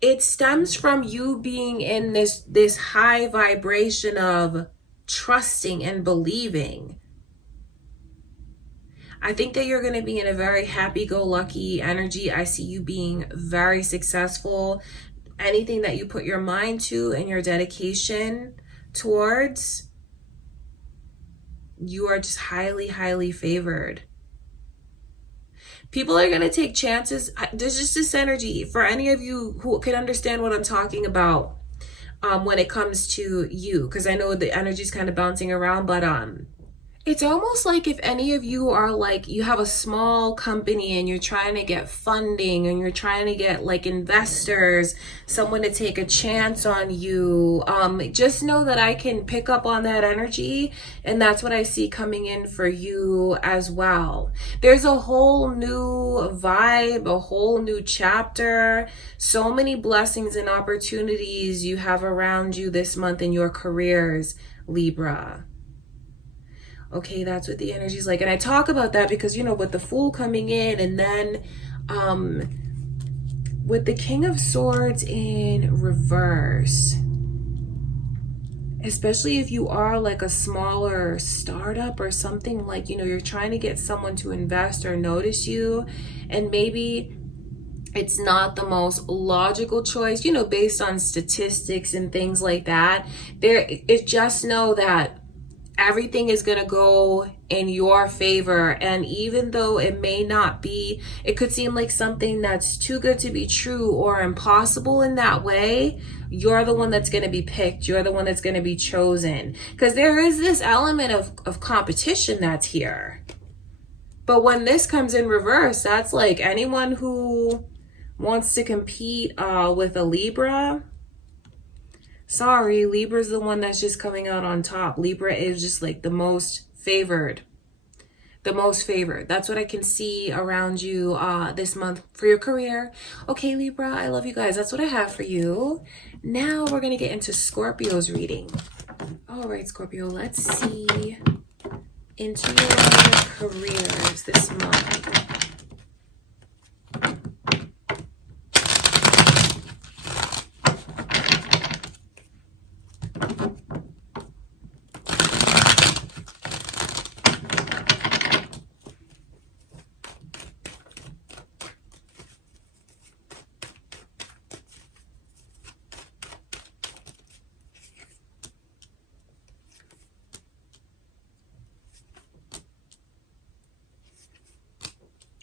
it stems from you being in this high vibration of trusting and believing. I think that you're going to be in a very happy-go-lucky energy. I see you being very successful. Anything that you put your mind to and your dedication towards, you are just highly, highly favored. People are going to take chances. There's just this energy for any of you who can understand what I'm talking about when it comes to you, because I know the energy is kind of bouncing around, but it's almost like if any of you are like, you have a small company and you're trying to get funding and you're trying to get like investors, someone to take a chance on you, just know that I can pick up on that energy, and that's what I see coming in for you as well. There's a whole new vibe, a whole new chapter, so many blessings and opportunities you have around you this month in your careers, Libra. Okay, that's what the energy is like. And I talk about that because, you know, with the Fool coming in, and then with the King of Swords in reverse, especially if you are like a smaller startup or something, like, you know, you're trying to get someone to invest or notice you, and maybe it's not the most logical choice, you know, based on statistics and things like that. Just know that everything is going to go in your favor. And even though it may not be, it could seem like something that's too good to be true or impossible in that way, you're the one that's going to be picked. You're the one that's going to be chosen. Because there is this element of competition that's here. But when this comes in reverse, that's like anyone who wants to compete with a Libra, sorry, Libra's the one that's just coming out on top. Libra is just like the most favored. The most favored. That's what I can see around you this month for your career. Okay, Libra, I love you guys. That's what I have for you. Now we're going to get into Scorpio's reading. All right, Scorpio, let's see into your careers this month.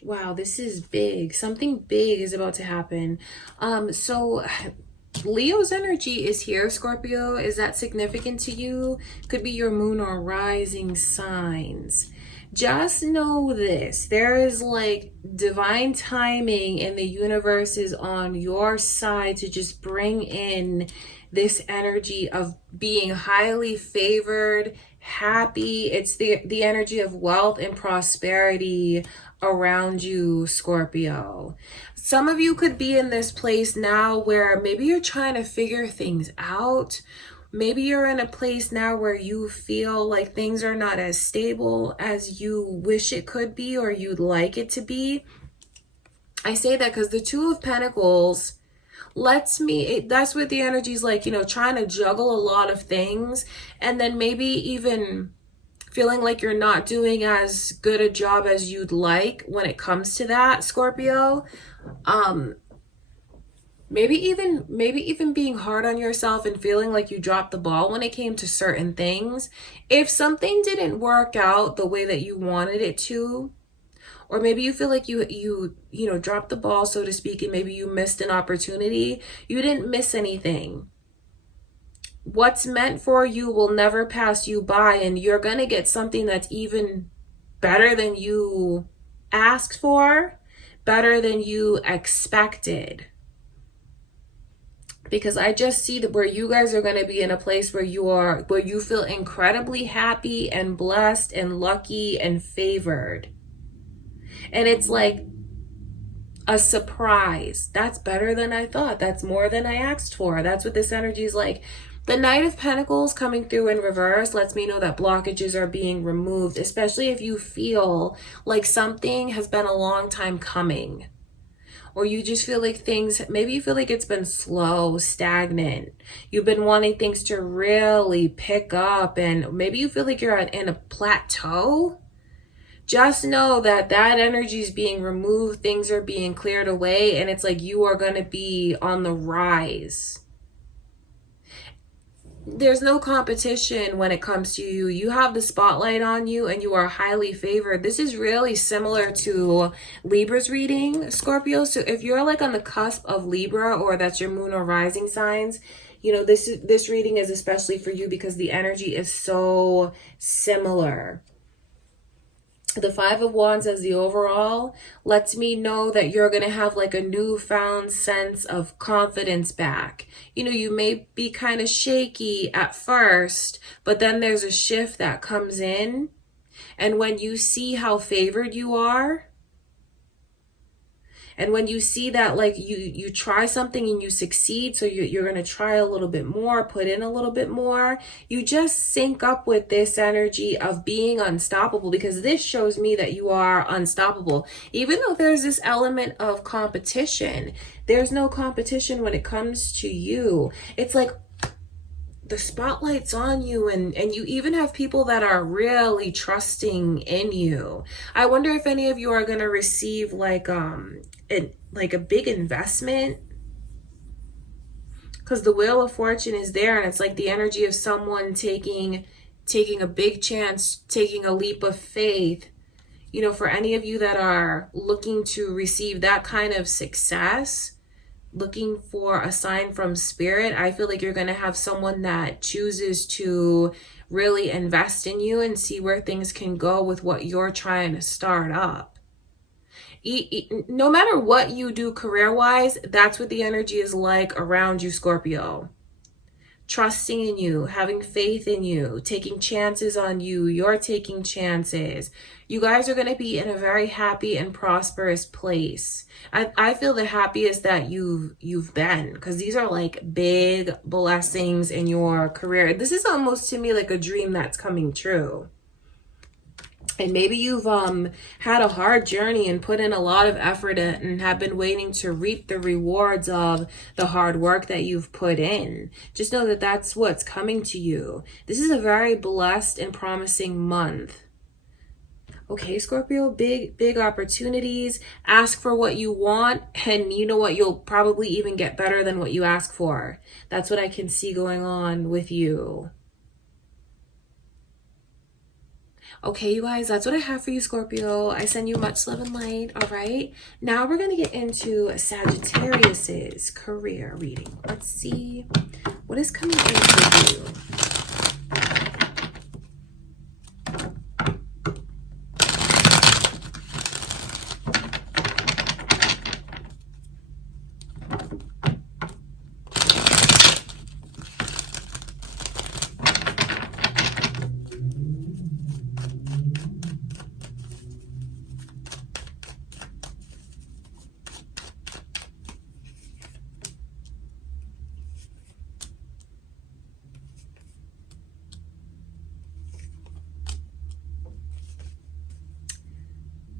Wow, this is big. Something big is about to happen. So Leo's energy is here, Scorpio. Is that significant to you? Could be your moon or rising signs. Just know this. There is like divine timing, and the universe is on your side to just bring in this energy of being highly favored, happy. It's the energy of wealth and prosperity around you, Scorpio. Some of you could be in this place now where maybe you're trying to figure things out. Maybe you're in a place now where you feel like things are not as stable as you wish it could be or you'd like it to be. I say that because the Two of Pentacles that's what the energy is like, you know, trying to juggle a lot of things, and then maybe even feeling like you're not doing as good a job as you'd like when it comes to that, Scorpio. Maybe even being hard on yourself and feeling like you dropped the ball when it came to certain things. If something didn't work out the way that you wanted it to, or maybe you feel like you know, dropped the ball, so to speak, and maybe you missed an opportunity. You didn't miss anything. what's meant for you will never pass you by, and you're going to get something that's even better than you asked for, better than you expected. Because I just see that where you guys are going to be in a place where you feel incredibly happy and blessed and lucky and favored. And it's like a surprise. That's better than I thought. That's more than I asked for. That's what this energy is like. The Knight of Pentacles coming through in reverse lets me know that blockages are being removed, especially if you feel like something has been a long time coming. Or you just feel like things, maybe you feel like it's been slow, stagnant. You've been wanting things to really pick up, and maybe you feel like you're in a plateau. Just know that that energy is being removed. Things are being cleared away, and it's like you are going to be on the rise. There's no competition when it comes to you. You have the spotlight on you and you are highly favored. This is really similar to Libra's reading, Scorpio. So if you're like on the cusp of Libra, or that's your moon or rising signs, you know, this reading is especially for you because the energy is so similar. The Five of Wands as the overall lets me know that you're going to have like a newfound sense of confidence back. You know, you may be kind of shaky at first, but then there's a shift that comes in. And when you see how favored you are, and when you see that like you try something and you succeed, so you're going to try a little bit more, put in a little bit more, you just sync up with this energy of being unstoppable, because this shows me that you are unstoppable. Even though there's this element of competition, there's no competition when it comes to you. It's like the spotlight's on you, and you even have people that are really trusting in you. I wonder if any of you are going to receive like a big investment, because the Wheel of Fortune is there, and it's like the energy of someone taking a big chance, taking a leap of faith. You know, for any of you that are looking to receive that kind of success, looking for a sign from spirit, I feel like you're going to have someone that chooses to really invest in you and see where things can go with what you're trying to start up. No matter what you do career-wise, that's what the energy is like around you, Scorpio. Trusting in you, having faith in you, taking chances on you. You're taking chances. You guys are going to be in a very happy and prosperous place. I feel the happiest that you've been, because these are like big blessings in your career. This is almost to me like a dream that's coming true. And maybe you've had a hard journey and put in a lot of effort and have been waiting to reap the rewards of the hard work that you've put in. Just know that that's what's coming to you. This is a very blessed and promising month. Okay, Scorpio, big opportunities. Ask for what you want, and you know what? You'll probably even get better than what you ask for. That's what I can see going on with you. Okay, you guys, that's what I have for you, Scorpio. I send you much love and light, all right? Now we're going to get into Sagittarius's career reading. Let's see what is coming in for you.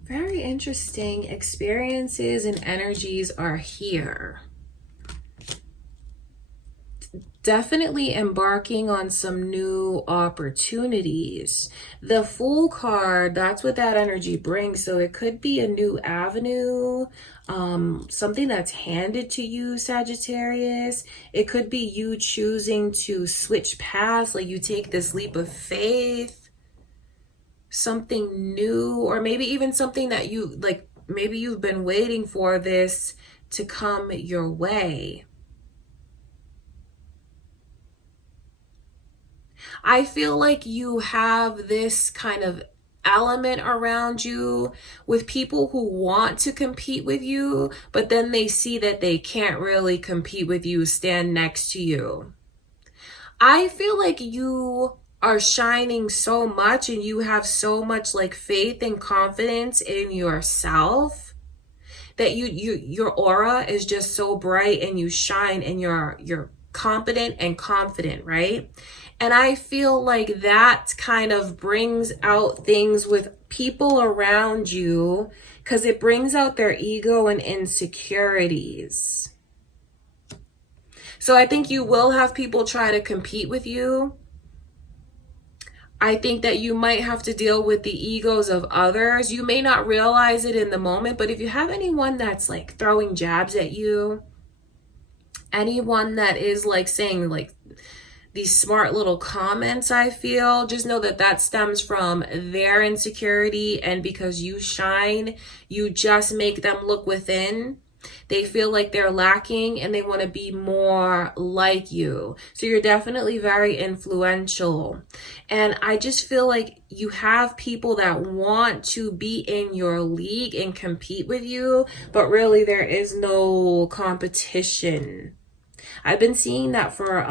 Very interesting experiences and energies are here. Definitely embarking on some new opportunities. The Fool card, that's what that energy brings. So it could be a new avenue, something that's handed to you, Sagittarius. It could be you choosing to switch paths, like you take this leap of faith. Something new, or maybe even something that you like, maybe you've been waiting for this to come your way. I feel like you have this kind of element around you with people who want to compete with you, but then they see that they can't really compete with you, stand next to you. I feel like you are shining so much and you have so much like faith and confidence in yourself that your aura is just so bright and you shine and you're competent and confident, right? And I feel like that kind of brings out things with people around you because it brings out their ego and insecurities. So I think you will have people try to compete with you. I think that you might have to deal with the egos of others. You may not realize it in the moment, but if you have anyone that's like throwing jabs at you, anyone that is like saying like these smart little comments, I feel, just know that that stems from their insecurity, and because you shine, you just make them look within. They feel like they're lacking and they want to be more like you. So you're definitely very influential. And I just feel like you have people that want to be in your league and compete with you, but really there is no competition. I've been seeing that for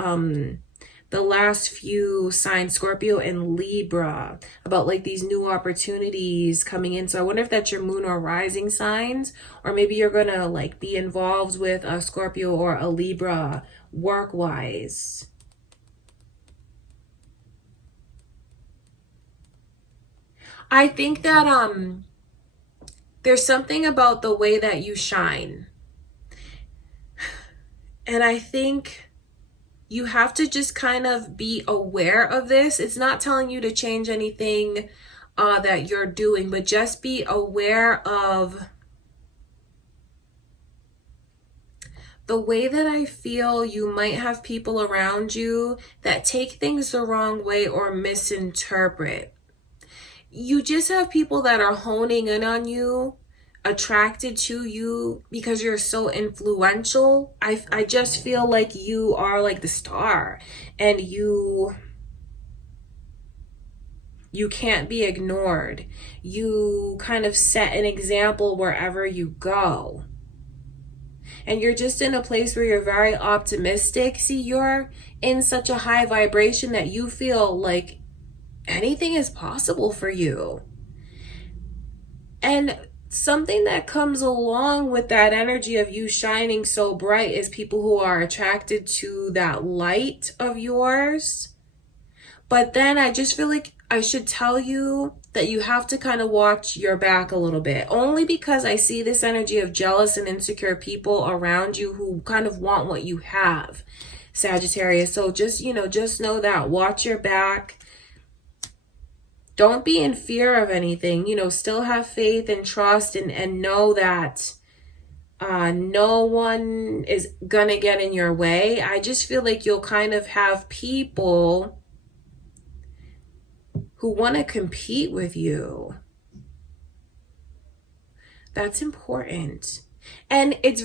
the last few signs, Scorpio and Libra, about like these new opportunities coming in. So I wonder if that's your moon or rising signs, or maybe you're gonna like be involved with a Scorpio or a Libra work-wise. I think that there's something about the way that you shine. And I think you have to just kind of be aware of this. It's not telling you to change anything that you're doing, but just be aware of the way that I feel you might have people around you that take things the wrong way or misinterpret. You just have people that are honing in on you, attracted to you because you're so influential. I just feel like you are like the star, and you can't be ignored. You kind of set an example wherever you go. And you're just in a place where you're very optimistic. See, you're in such a high vibration that you feel like anything is possible for you. And something that comes along with that energy of you shining so bright is people who are attracted to that light of yours. But then I just feel like I should tell you that you have to kind of watch your back a little bit, only because I see this energy of jealous and insecure people around you who kind of want what you have, Sagittarius. So just, just know that. Watch your back. Don't be in fear of anything, still have faith and trust, and know that no one is gonna get in your way. I just feel like you'll kind of have people who want to compete with you. That's important. And it's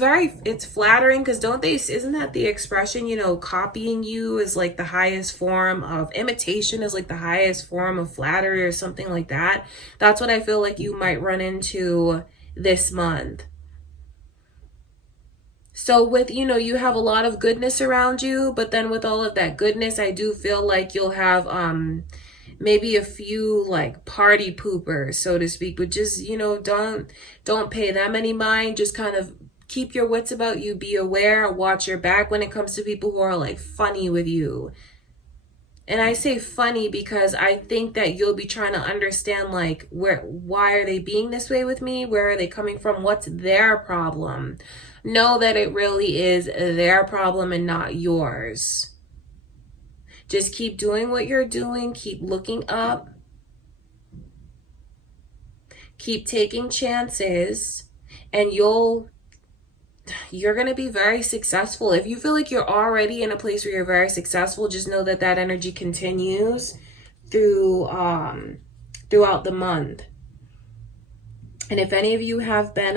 flattering because isn't that the expression, copying you is like the highest form of imitation, is like the highest form of flattery or something like that. That's what I feel like you might run into this month. So with, you have a lot of goodness around you, but then with all of that goodness, I do feel like you'll have maybe a few like party poopers, so to speak, but just, don't pay them any mind. Just kind of keep your wits about you, be aware, watch your back when it comes to people who are like funny with you. And I say funny because I think that you'll be trying to understand like why are they being this way with me? Where are they coming from? What's their problem? Know that it really is their problem and not yours. Just keep doing what you're doing. Keep looking up. Keep taking chances, and you're going to be very successful. If you feel like you're already in a place where you're very successful, just know that that energy continues throughout the month. And if any of you have been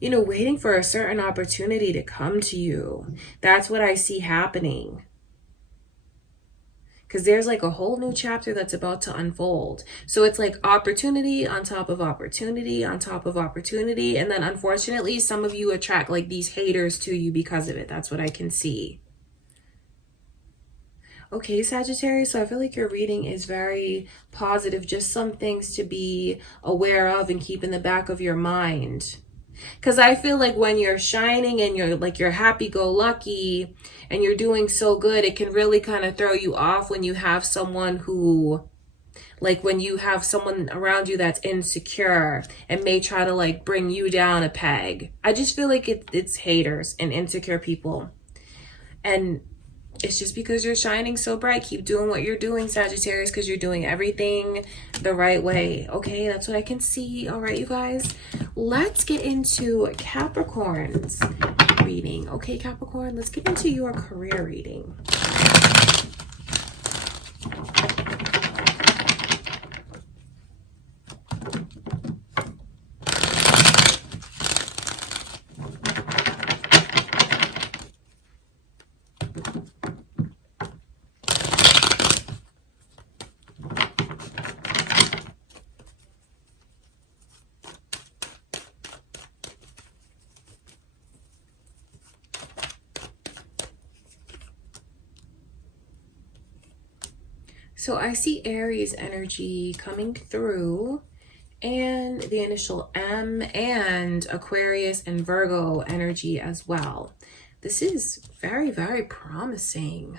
waiting for a certain opportunity to come to you, that's what I see happening. because there's like a whole new chapter that's about to unfold. So it's like opportunity on top of opportunity on top of opportunity. And then unfortunately, some of you attract like these haters to you because of it. That's what I can see. Okay, Sagittarius, so I feel like your reading is very positive. Just some things to be aware of and keep in the back of your mind. Because I feel like when you're shining and you're happy-go-lucky and you're doing so good, it can really kind of throw you off when you have someone who, like when you have someone around you that's insecure and may try to like bring you down a peg. I just feel like it's haters and insecure people. And it's just because you're shining so bright. Keep doing what you're doing, Sagittarius, because you're doing everything the right way. Okay, that's what I can see. All right, you guys, let's get into Capricorn's reading. Okay, Capricorn, let's get into your career reading. So I see Aries energy coming through, and the initial M, and Aquarius and Virgo energy as well. This is very, very promising.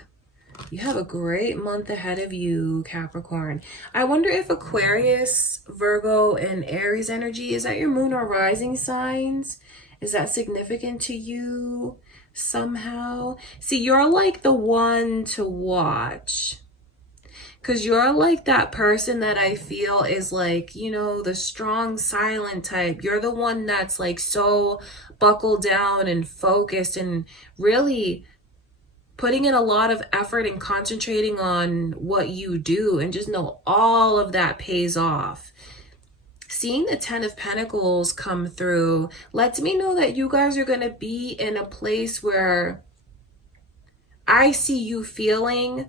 You have a great month ahead of you, Capricorn. I wonder if Aquarius, Virgo, and Aries energy, is that your moon or rising signs? Is that significant to you somehow? See, you're like the one to watch. Because you're like that person that I feel is like, you know, the strong, silent type. You're the one that's like so buckled down and focused and really putting in a lot of effort and concentrating on what you do. And just know all of that pays off. Seeing the 10 of Pentacles come through lets me know that you guys are going to be in a place where I see you feeling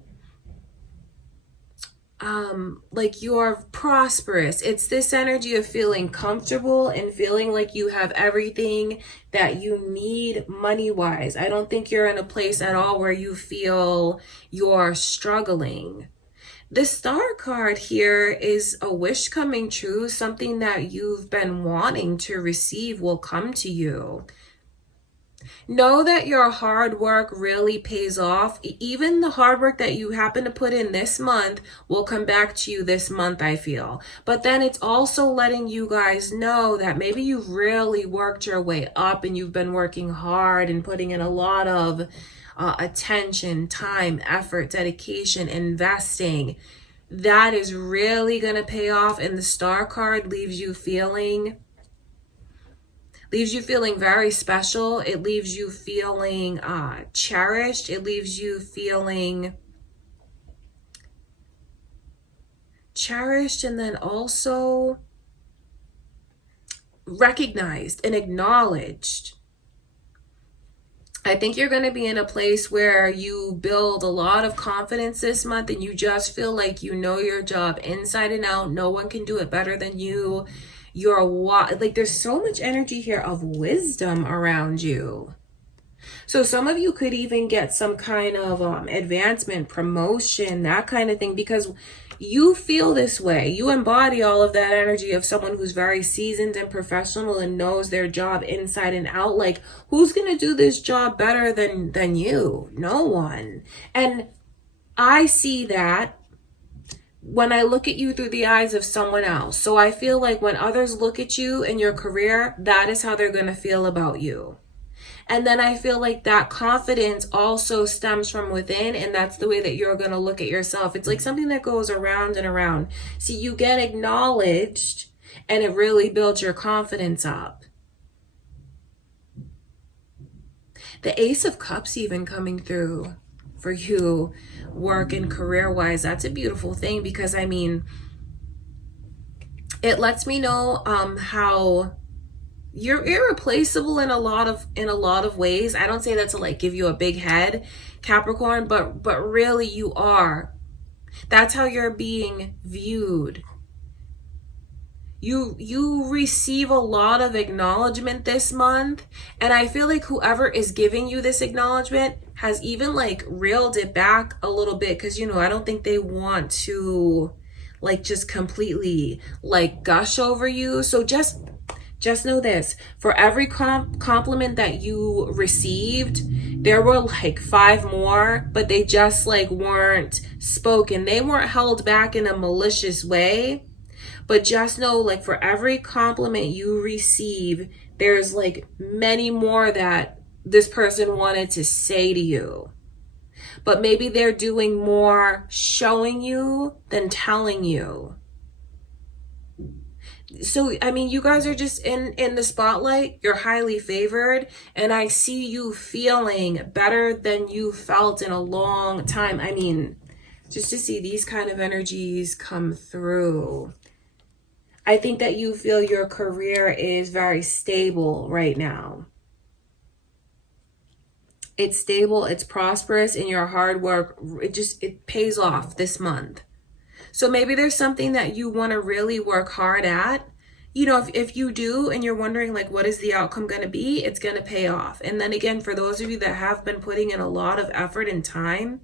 like you're prosperous. It's this energy of feeling comfortable and feeling like you have everything that you need money-wise. I don't think you're in a place at all where you feel you're struggling. The Star card here is a wish coming true. Something that you've been wanting to receive will come to you. Know that your hard work really pays off. Even the hard work that you happen to put in this month will come back to you this month, I feel. But then it's also letting you guys know that maybe you've really worked your way up and you've been working hard and putting in a lot of attention, time, effort, dedication, investing. That is really going to pay off. And the Star card leaves you feeling very special. It leaves you feeling cherished. It leaves you feeling cherished and then also recognized and acknowledged. I think you're going to be in a place where you build a lot of confidence this month and you just feel like you know your job inside and out. No one can do it better than you. Like there's so much energy here of wisdom around you. So some of you could even get some kind of advancement, promotion, that kind of thing, because you feel this way. You embody all of that energy of someone who's very seasoned and professional and knows their job inside and out. Like, who's going to do this job better than you? No one. And I see that when I look at you through the eyes of someone else. So I feel like when others look at you in your career, that is how they're going to feel about you. And then I feel like that confidence also stems from within, and that's the way that you're going to look at yourself. It's like something that goes around and around. See, you get acknowledged, and it really builds your confidence up. The Ace of Cups even coming through for you, work and career-wise. That's a beautiful thing, because, I mean, it lets me know how you're irreplaceable in a lot of ways. I don't say that to like give you a big head, Capricorn, but really you are. That's how you're being viewed. You receive a lot of acknowledgement this month, and I feel like whoever is giving you this acknowledgement has even like reeled it back a little bit, because I don't think they want to like just completely like gush over you. So just know this: for every compliment that you received, there were like 5 more, but they just like weren't spoken. They weren't held back in a malicious way. But just know, like, for every compliment you receive, there's like many more that this person wanted to say to you. But maybe they're doing more showing you than telling you. So, I mean, you guys are just in the spotlight. You're highly favored. And I see you feeling better than you felt in a long time. I mean, just to see these kind of energies come through. I think that you feel your career is very stable right now. It's stable, it's prosperous, and your hard work, it pays off this month. So maybe there's something that you want to really work hard at. If you do and you're wondering like what is the outcome going to be, it's going to pay off. And then again, for those of you that have been putting in a lot of effort and time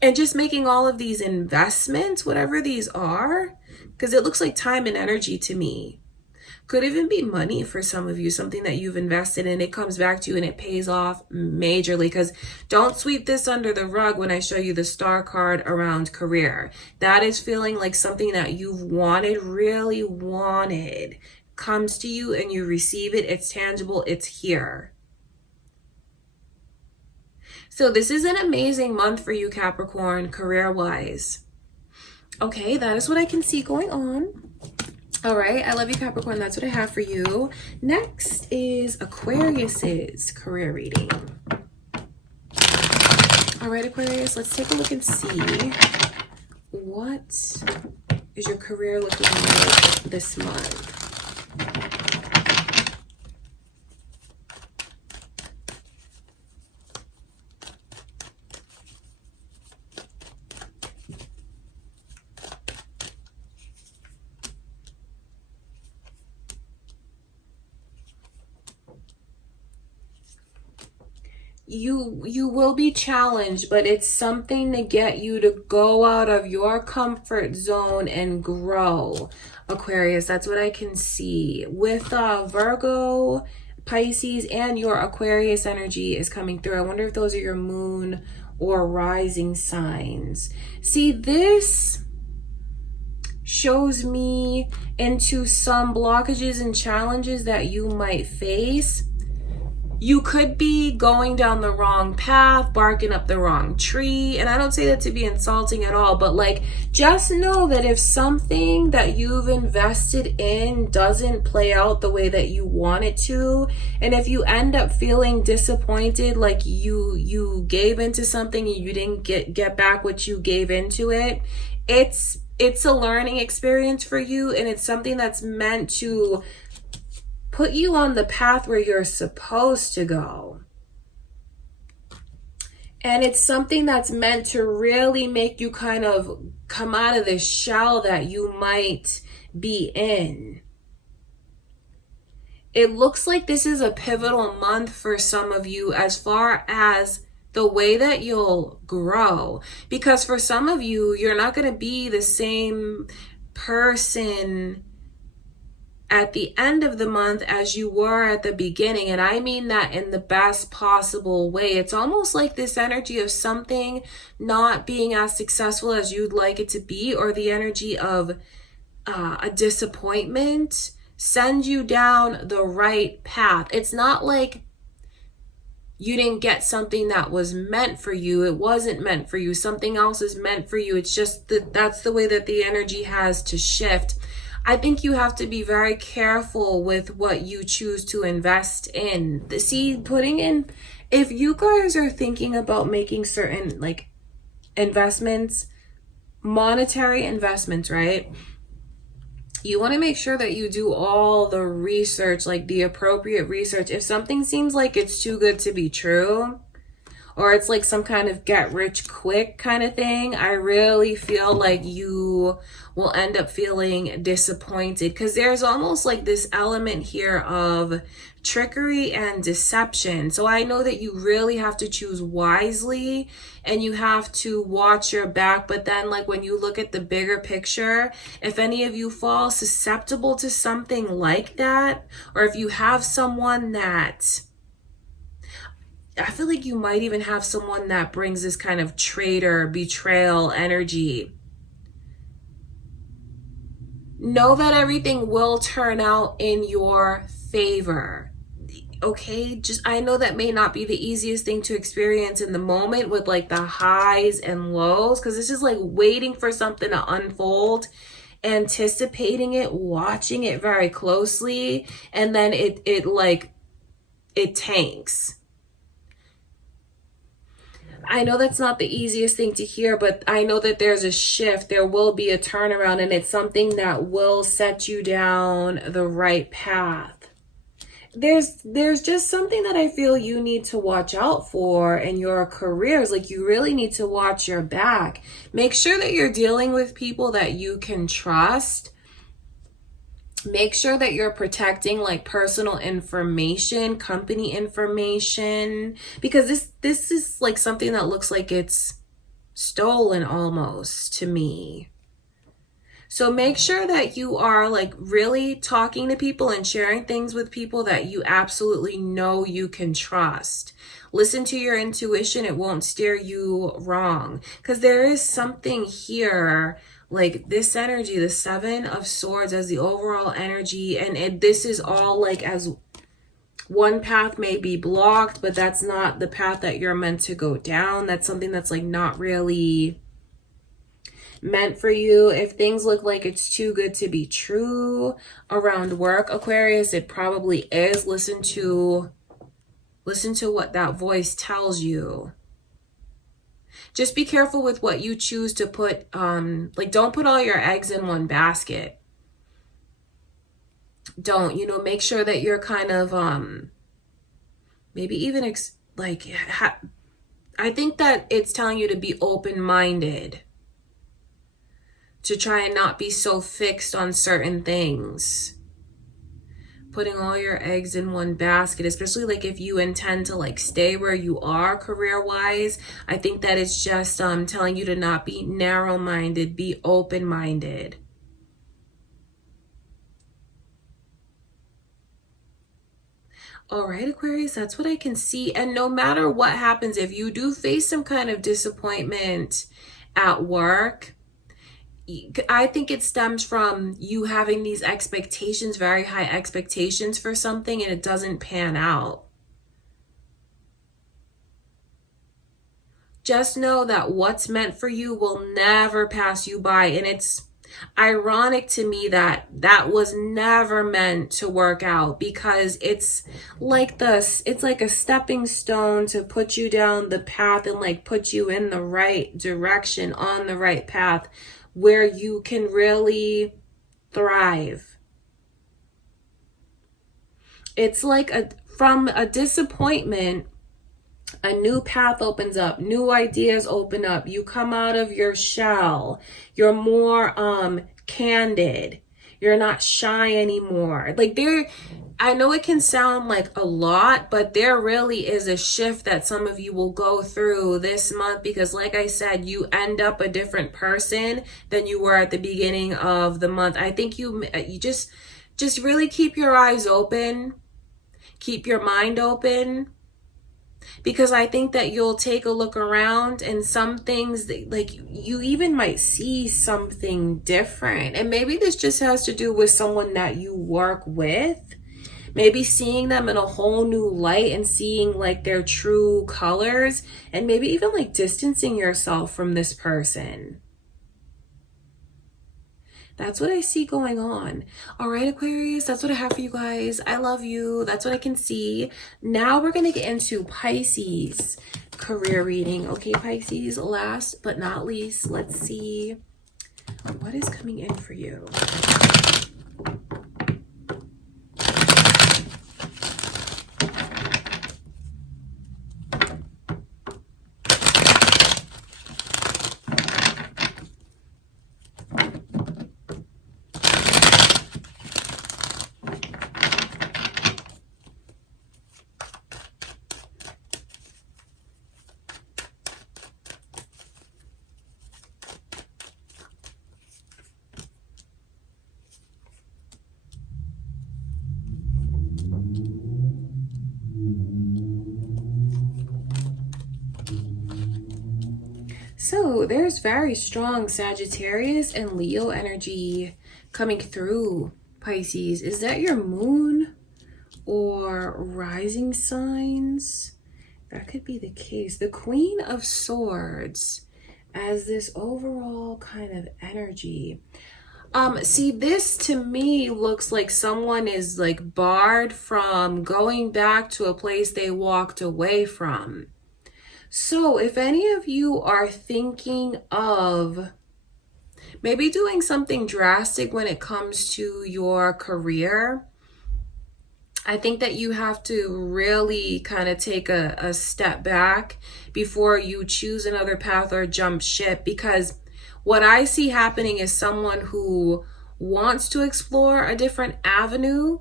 and just making all of these investments, whatever these are, because it looks like time and energy to me. Could even be money for some of you, something that you've invested in. It comes back to you and it pays off majorly. Because don't sweep this under the rug when I show you the star card around career. That is feeling like something that you've wanted, really wanted, comes to you and you receive it. It's tangible. It's here. So this is an amazing month for you, Capricorn, career-wise. Okay, that is what I can see going on. All right, I love you, Capricorn. That's what I have for you. Next is Aquarius's career reading. All right, Aquarius, let's take a look and see what is your career looking like this month. You will be challenged, but it's something to get you to go out of your comfort zone and grow, Aquarius. That's what I can see. With Virgo, Pisces, and your Aquarius energy is coming through. I wonder if those are your moon or rising signs. See, this shows me into some blockages and challenges that you might face. You could be going down the wrong path, barking up the wrong tree. And I don't say that to be insulting at all, but like, just know that if something that you've invested in doesn't play out the way that you want it to, and if you end up feeling disappointed, like you gave into something and you didn't get back what you gave into it, it's a learning experience for you, and it's something that's meant to put you on the path where you're supposed to go. And it's something that's meant to really make you kind of come out of this shell that you might be in. It looks like this is a pivotal month for some of you as far as the way that you'll grow. Because for some of you, you're not going to be the same person at the end of the month as you were at the beginning. And I mean that in the best possible way. It's almost like this energy of something not being as successful as you'd like it to be, or the energy of a disappointment send you down the right path. It's not like you didn't get something that was meant for you. It wasn't meant for you. Something else is meant for you. It's just that that's the way that the energy has to shift. I think you have to be very careful with what you choose to invest in. See, putting in, if you guys are thinking about making certain like investments, monetary investments, right? You want to make sure that you do all the research, like the appropriate research. If something seems like it's too good to be true, or it's like some kind of get rich quick kind of thing, I really feel like you will end up feeling disappointed, because there's almost like this element here of trickery and deception. So I know that you really have to choose wisely and you have to watch your back. But then, like, when you look at the bigger picture, if any of you fall susceptible to something like that, or if you have someone that, I feel like you might even have someone that brings this kind of traitor, betrayal energy, know that everything will turn out in your favor. Okay, just, I know that may not be the easiest thing to experience in the moment with like the highs and lows, because this is like waiting for something to unfold, anticipating it, watching it very closely, and then it tanks. I know that's not the easiest thing to hear, but I know that there's a shift. There will be a turnaround, and it's something that will set you down the right path. There's just something that I feel you need to watch out for in your careers. Like, you really need to watch your back. Make sure that you're dealing with people that you can trust. Make sure that you're protecting like personal information, company information, because this is like something that looks like it's stolen almost to me. So make sure that you are like really talking to people and sharing things with people that you absolutely know you can trust. Listen to your intuition. It won't steer you wrong, because there is something here, like this energy, the Seven of Swords as the overall energy. And this is all like, as one path may be blocked, but that's not the path that you're meant to go down. That's something that's like not really meant for you. If things look like it's too good to be true around work, Aquarius, it probably is. Listen to what that voice tells you. Just be careful with what you choose to put, like, don't put all your eggs in one basket. Don't, make sure that you're kind of, maybe even, I think that it's telling you to be open-minded, to try and not be so fixed on certain things. Putting all your eggs in one basket, especially like if you intend to like stay where you are career-wise, I think that it's just telling you to not be narrow-minded, be open-minded. All right, Aquarius, that's what I can see. And no matter what happens, if you do face some kind of disappointment at work, I think it stems from you having these expectations, very high expectations for something, and it doesn't pan out. Just know that what's meant for you will never pass you by. And it's ironic to me that that was never meant to work out, because it's like a stepping stone to put you down the path and like put you in the right direction, on the right path, where you can really thrive. It's like from a disappointment, a new path opens up, new ideas open up. You come out of your shell. You're more candid. You're not shy anymore. Like, I know it can sound like a lot, but there really is a shift that some of you will go through this month, because like I said, you end up a different person than you were at the beginning of the month. I think you just really keep your eyes open, keep your mind open, because I think that you'll take a look around and some things that, like, you even might see something different. And maybe this just has to do with someone that you work with. Maybe seeing them in a whole new light and seeing like their true colors, and maybe even like distancing yourself from this person. That's what I see going on. All right, Aquarius, that's what I have for you guys. I love you. That's what I can see. Now we're going to get into Pisces career reading. Okay, Pisces, last but not least, let's see what is coming in for you. So there's very strong Sagittarius and Leo energy coming through, Pisces. Is that your moon or rising signs? That could be the case. The Queen of Swords as this overall kind of energy. See, this to me looks like someone is like barred from going back to a place they walked away from. So if any of you are thinking of maybe doing something drastic when it comes to your career, I think that you have to really kind of take a step back before you choose another path or jump ship, because what I see happening is someone who wants to explore a different avenue.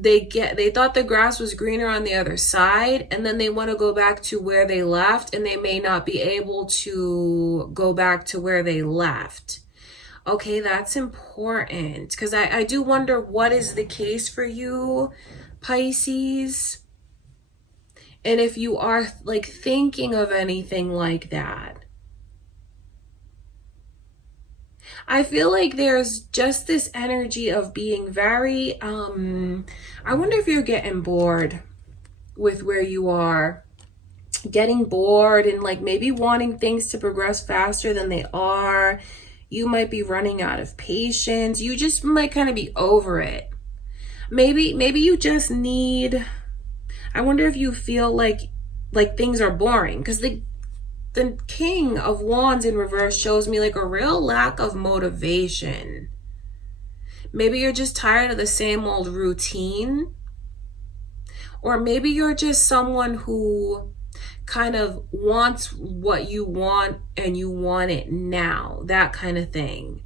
They thought the grass was greener on the other side, and then they want to go back to where they left, and they may not be able to go back to where they left. Okay, that's important, because I do wonder what is the case for you, Pisces, and if you are like thinking of anything like that. I feel like there's just this energy of being very, I wonder if you're getting bored with where you are. Getting bored and like maybe wanting things to progress faster than they are. You might be running out of patience. You just might kind of be over it. Maybe you just need, I wonder if you feel like things are boring, because the King of Wands in reverse shows me like a real lack of motivation. Maybe you're just tired of the same old routine. Or maybe you're just someone who kind of wants what you want and you want it now. That kind of thing.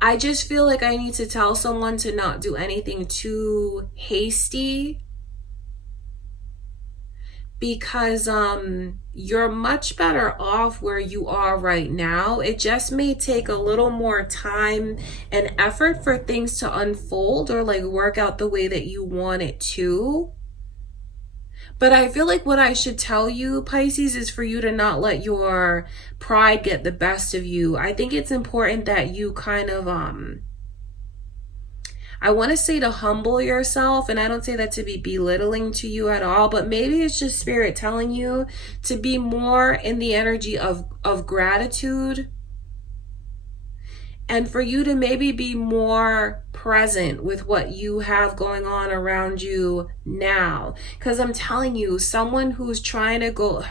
I just feel like I need to tell someone to not do anything too hasty, because you're much better off where you are right now. It just may take a little more time and effort for things to unfold or like work out the way that you want it to. But I feel like what I should tell you, Pisces, is for you to not let your pride get the best of you. I think it's important that you kind of I want to say to humble yourself, and I don't say that to be belittling to you at all, but maybe it's just spirit telling you to be more in the energy of gratitude, and for you to maybe be more present with what you have going on around you now. Because I'm telling you, someone who's trying to go,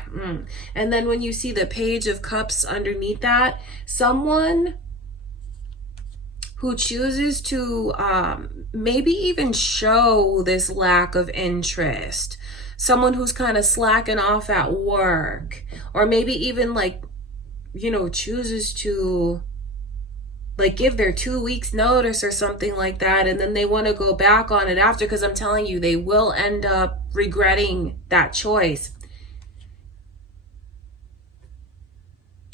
and then when you see the Page of Cups underneath that, someone who chooses to maybe even show this lack of interest. Someone who's kind of slacking off at work, or maybe even like, chooses to like give their 2 weeks notice or something like that, and then they want to go back on it after, because I'm telling you, they will end up regretting that choice.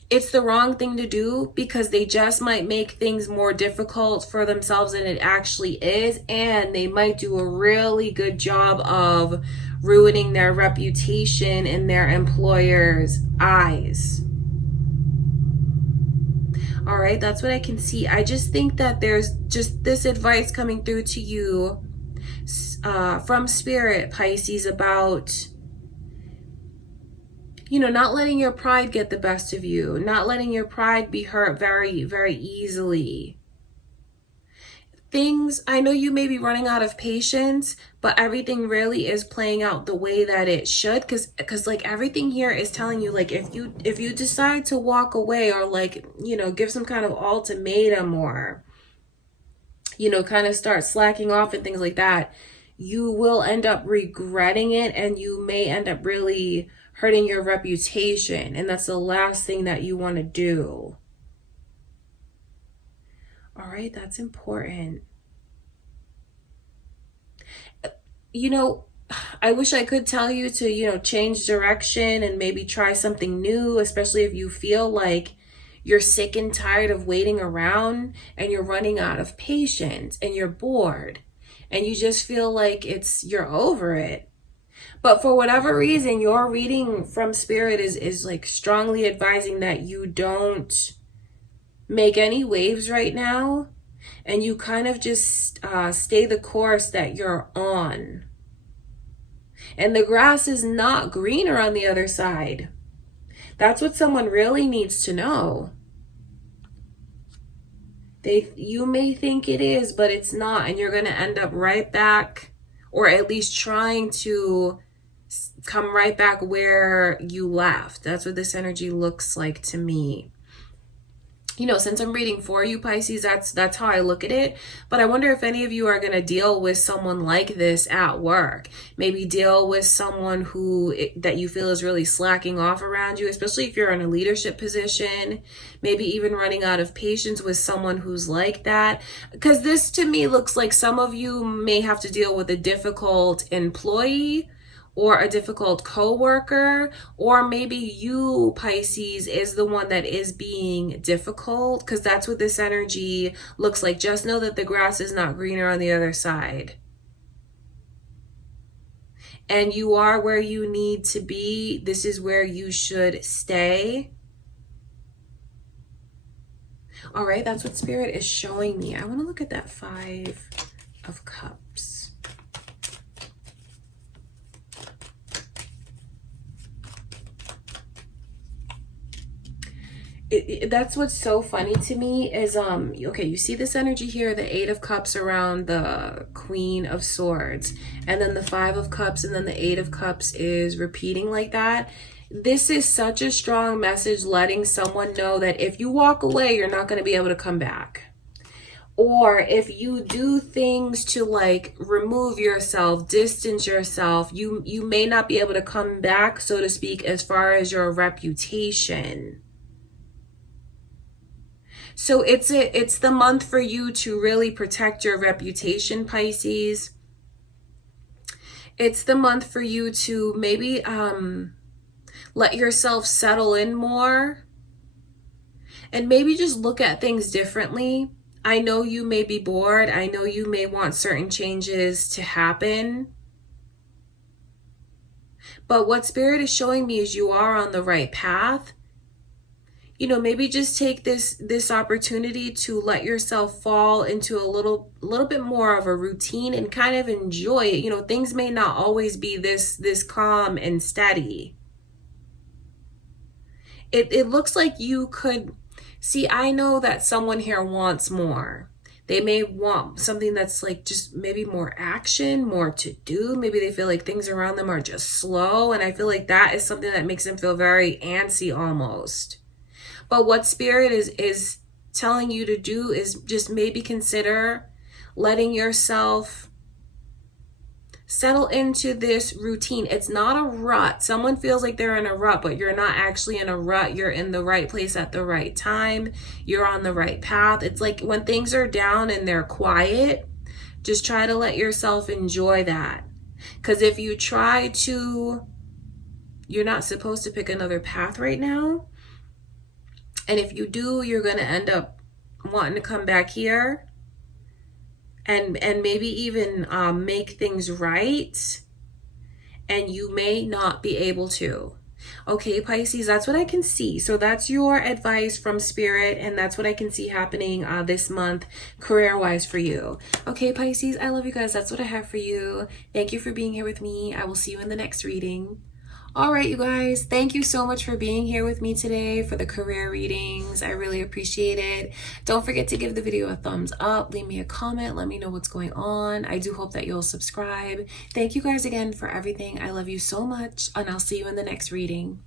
It's the wrong thing to do, because they just might make things more difficult for themselves than it actually is, and they might do a really good job of ruining their reputation in their employer's eyes. All right, that's what I can see. I just think that there's just this advice coming through to you from Spirit, Pisces, about not letting your pride get the best of you, not letting your pride be hurt very, very easily. I know you may be running out of patience, but everything really is playing out the way that it should, because like everything here is telling you, like if you decide to walk away, or like give some kind of ultimatum, or kind of start slacking off and things like that, you will end up regretting it, and you may end up really hurting your reputation, and that's the last thing that you want to do. All right, that's important. I wish I could tell you to, change direction and maybe try something new, especially if you feel like you're sick and tired of waiting around, and you're running out of patience, and you're bored, and you just feel like you're over it. But for whatever reason, your reading from Spirit is like strongly advising that you don't make any waves right now, and you kind of just stay the course that you're on. And the grass is not greener on the other side. That's what someone really needs to know. You may think it is, but it's not, and you're going to end up right back, or at least trying to come right back where you left. That's what this energy looks like to me. You know, since I'm reading for you, Pisces, that's how I look at it. But I wonder if any of you are going to deal with someone like this at work. Maybe deal with someone that you feel is really slacking off around you, especially if you're in a leadership position. Maybe even running out of patience with someone who's like that. Because this to me looks like some of you may have to deal with a difficult employee, or a difficult coworker, or maybe you, Pisces, is the one that is being difficult, because that's what this energy looks like. Just know that the grass is not greener on the other side. And you are where you need to be. This is where you should stay. All right, that's what Spirit is showing me. I want to look at that 5 of Cups. That's what's so funny to me is, okay, you see this energy here, the 8 of Cups around the Queen of Swords, and then the 5 of Cups, and then the 8 of Cups is repeating like that. This is such a strong message letting someone know that if you walk away, you're not going to be able to come back. Or if you do things to like remove yourself, distance yourself, you may not be able to come back, so to speak, as far as your reputation. So it's the month for you to really protect your reputation, Pisces. It's the month for you to maybe let yourself settle in more, and maybe just look at things differently. I know you may be bored. I know you may want certain changes to happen. But what Spirit is showing me is you are on the right path. You know, maybe just take this opportunity to let yourself fall into a little bit more of a routine and kind of enjoy it. You know, things may not always be this calm and steady. It looks like you could see, I know that someone here wants more. They may want something that's like just maybe more action, more to do. Maybe they feel like things around them are just slow. And I feel like that is something that makes them feel very antsy almost. But what Spirit is telling you to do is just maybe consider letting yourself settle into this routine. It's not a rut. Someone feels like they're in a rut, but you're not actually in a rut. You're in the right place at the right time. You're on the right path. It's like when things are down and they're quiet, just try to let yourself enjoy that. Because if you try to, you're not supposed to pick another path right now. And if you do, you're going to end up wanting to come back here and maybe even make things right. And you may not be able to. Okay, Pisces, that's what I can see. So that's your advice from Spirit, and that's what I can see happening this month career-wise for you. Okay, Pisces, I love you guys. That's what I have for you. Thank you for being here with me. I will see you in the next reading. All right, you guys, thank you so much for being here with me today for the career readings. I really appreciate it. Don't forget to give the video a thumbs up, leave me a comment, let me know what's going on. I do hope that you'll subscribe. Thank you guys again for everything. I love you so much, and I'll see you in the next reading.